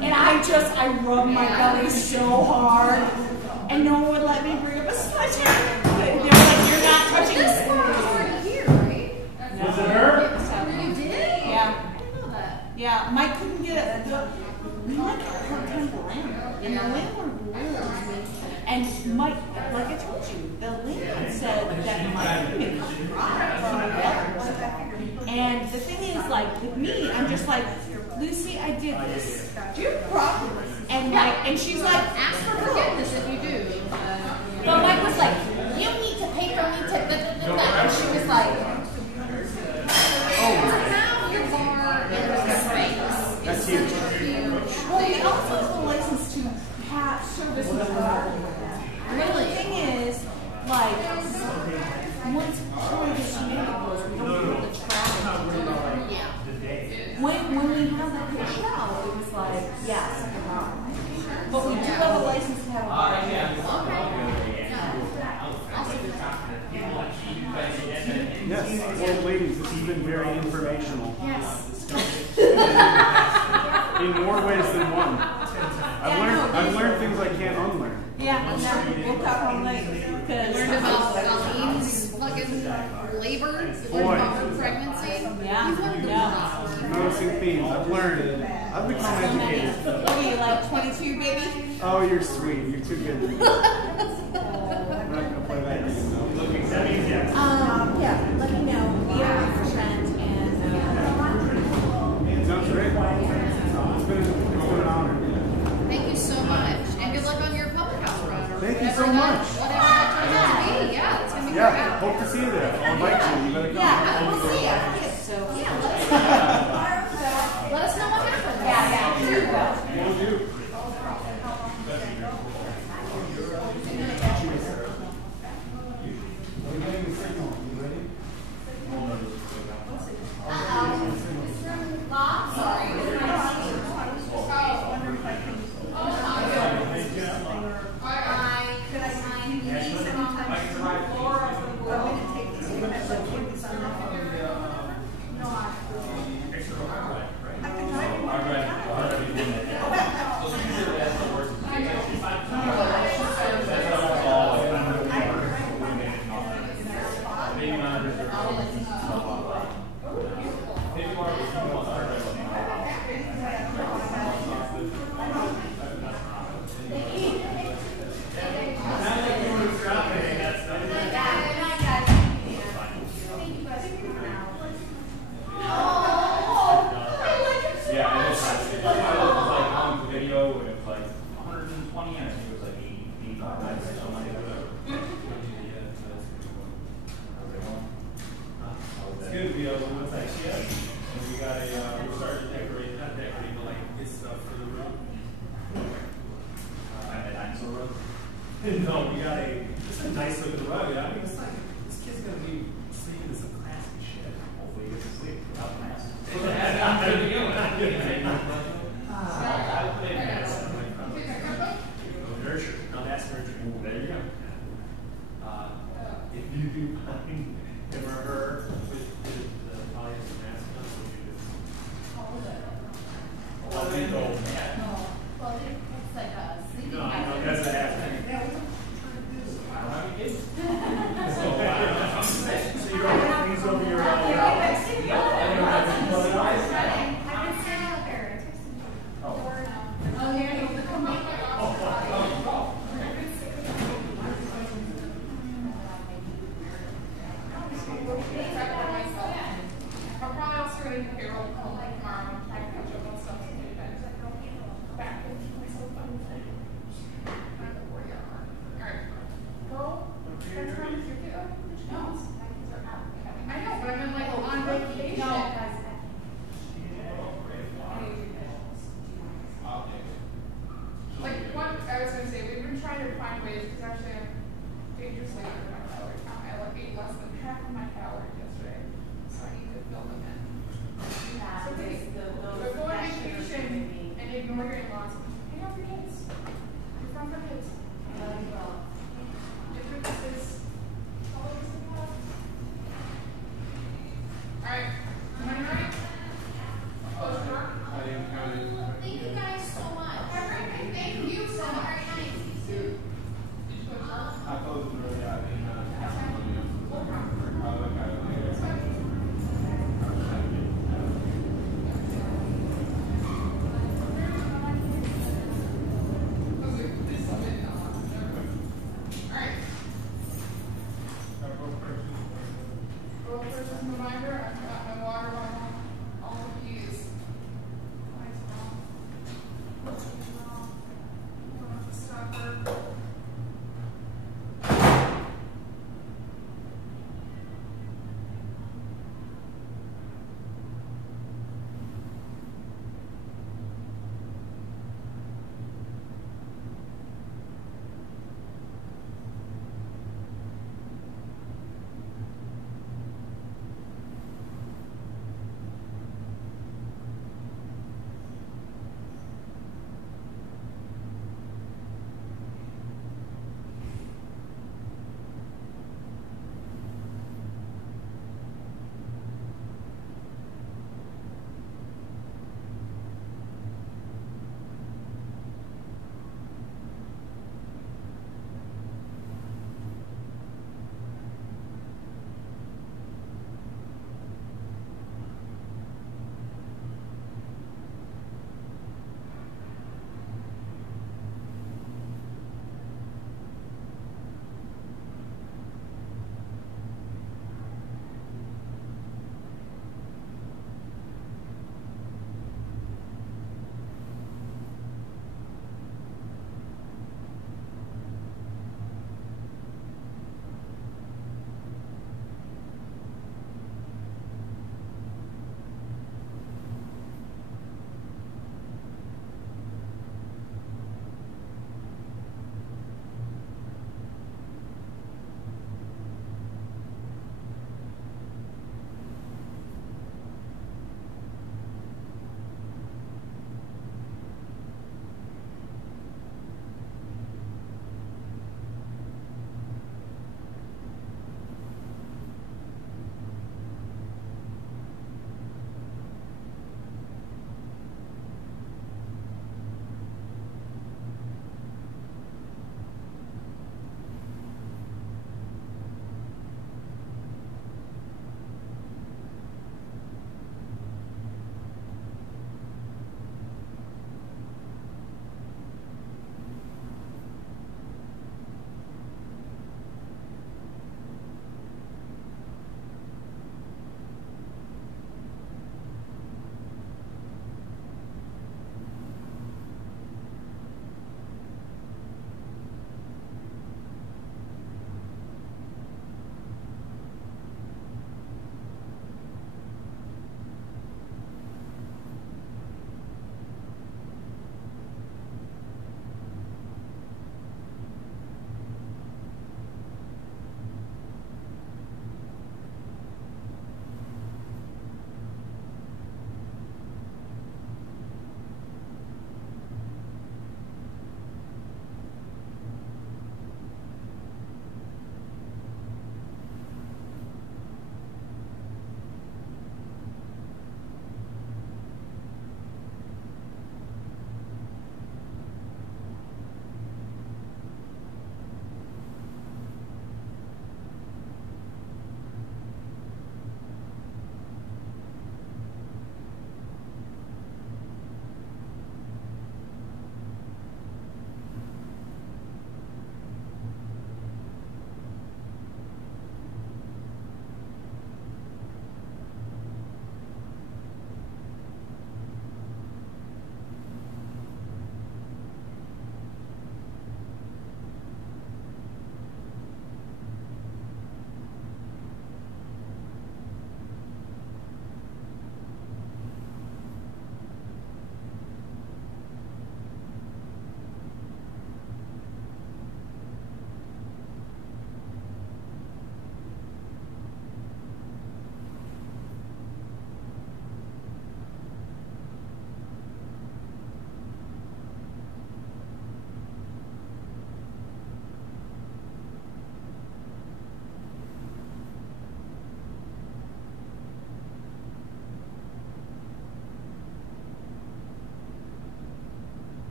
And I rubbed my belly so hard. And no one would let me bring up a sledgehammer. They were like, you're not touching this. This one was already here, right? Was it her? You did? Yeah. I didn't know that. Yeah, Mike couldn't get it. We like a hard time for landlord. And the landlord ruled me. And Mike, like I told you, the landlord said that Mike couldn't drive. And the thing is, like, with me, I'm just like, Lucy, I did this. Do you have a problem? And like, and she's like, Ask for forgiveness if you do. but Mike was like, you need to pay for me to and she was like, Now your bar is space. That's huge. well, we also have a license to have service the bar. Really? The thing is, like, once Troy gets neighborhoods, we don't have the traffic to do it. Yeah. When we had that big show, it was like, yes, a bar. But we do have a license to have a bar. Yes, well, ladies, this has been very informational. Yes. In more ways than one. I've learned things I can't unlearn. Yeah, no, we'll talk all night. Learned about Colleen's fucking labor. Learned about her pregnancy. Yeah, You've learned a lot. Noticing themes. I've learned. I've become educated. What are you, like 22, baby? Oh, you're sweet. You're too good to me. I'm not gonna play that game though. Yeah, let me know. We are your friends and Sounds great. It's been an honor. Thank you so much. And good luck on your public house run. Or Thank you so whatever much. Whatever that turns out to be. Yeah, it's going to be Yeah, great. hope to see you there. I'll invite you. You better come. yeah, we'll see you. So, Yeah, let us know what happens. yeah, here you go. Will do. No, we got it's a nice looking rug. I mean, it's like, this kid's gonna be sleeping in some classy shit. Hopefully he gets to sleep without the mask. Nurture. No, that's nurturing. There you go. If you do find him or her with the polyester mask on, what do you do? Well, it's like a sleeping No, I know, that's a happening. I don't have any kids. So you don't have things over your eyes. I know, but I'm like on vacation. Like what I was gonna say, we've been trying to find ways because actually I'm dangerously under my calorie count. I like ate less than half of my calories yesterday, so I need to fill them in. So please, go on vacation and ignore your in-laws. Hang out with your kids. You're from your kids. Differences. Alright, Monday night. Close the door. Thank you guys so much. Everything. Thank you so much. I closed the door, yeah. Girl person reminder,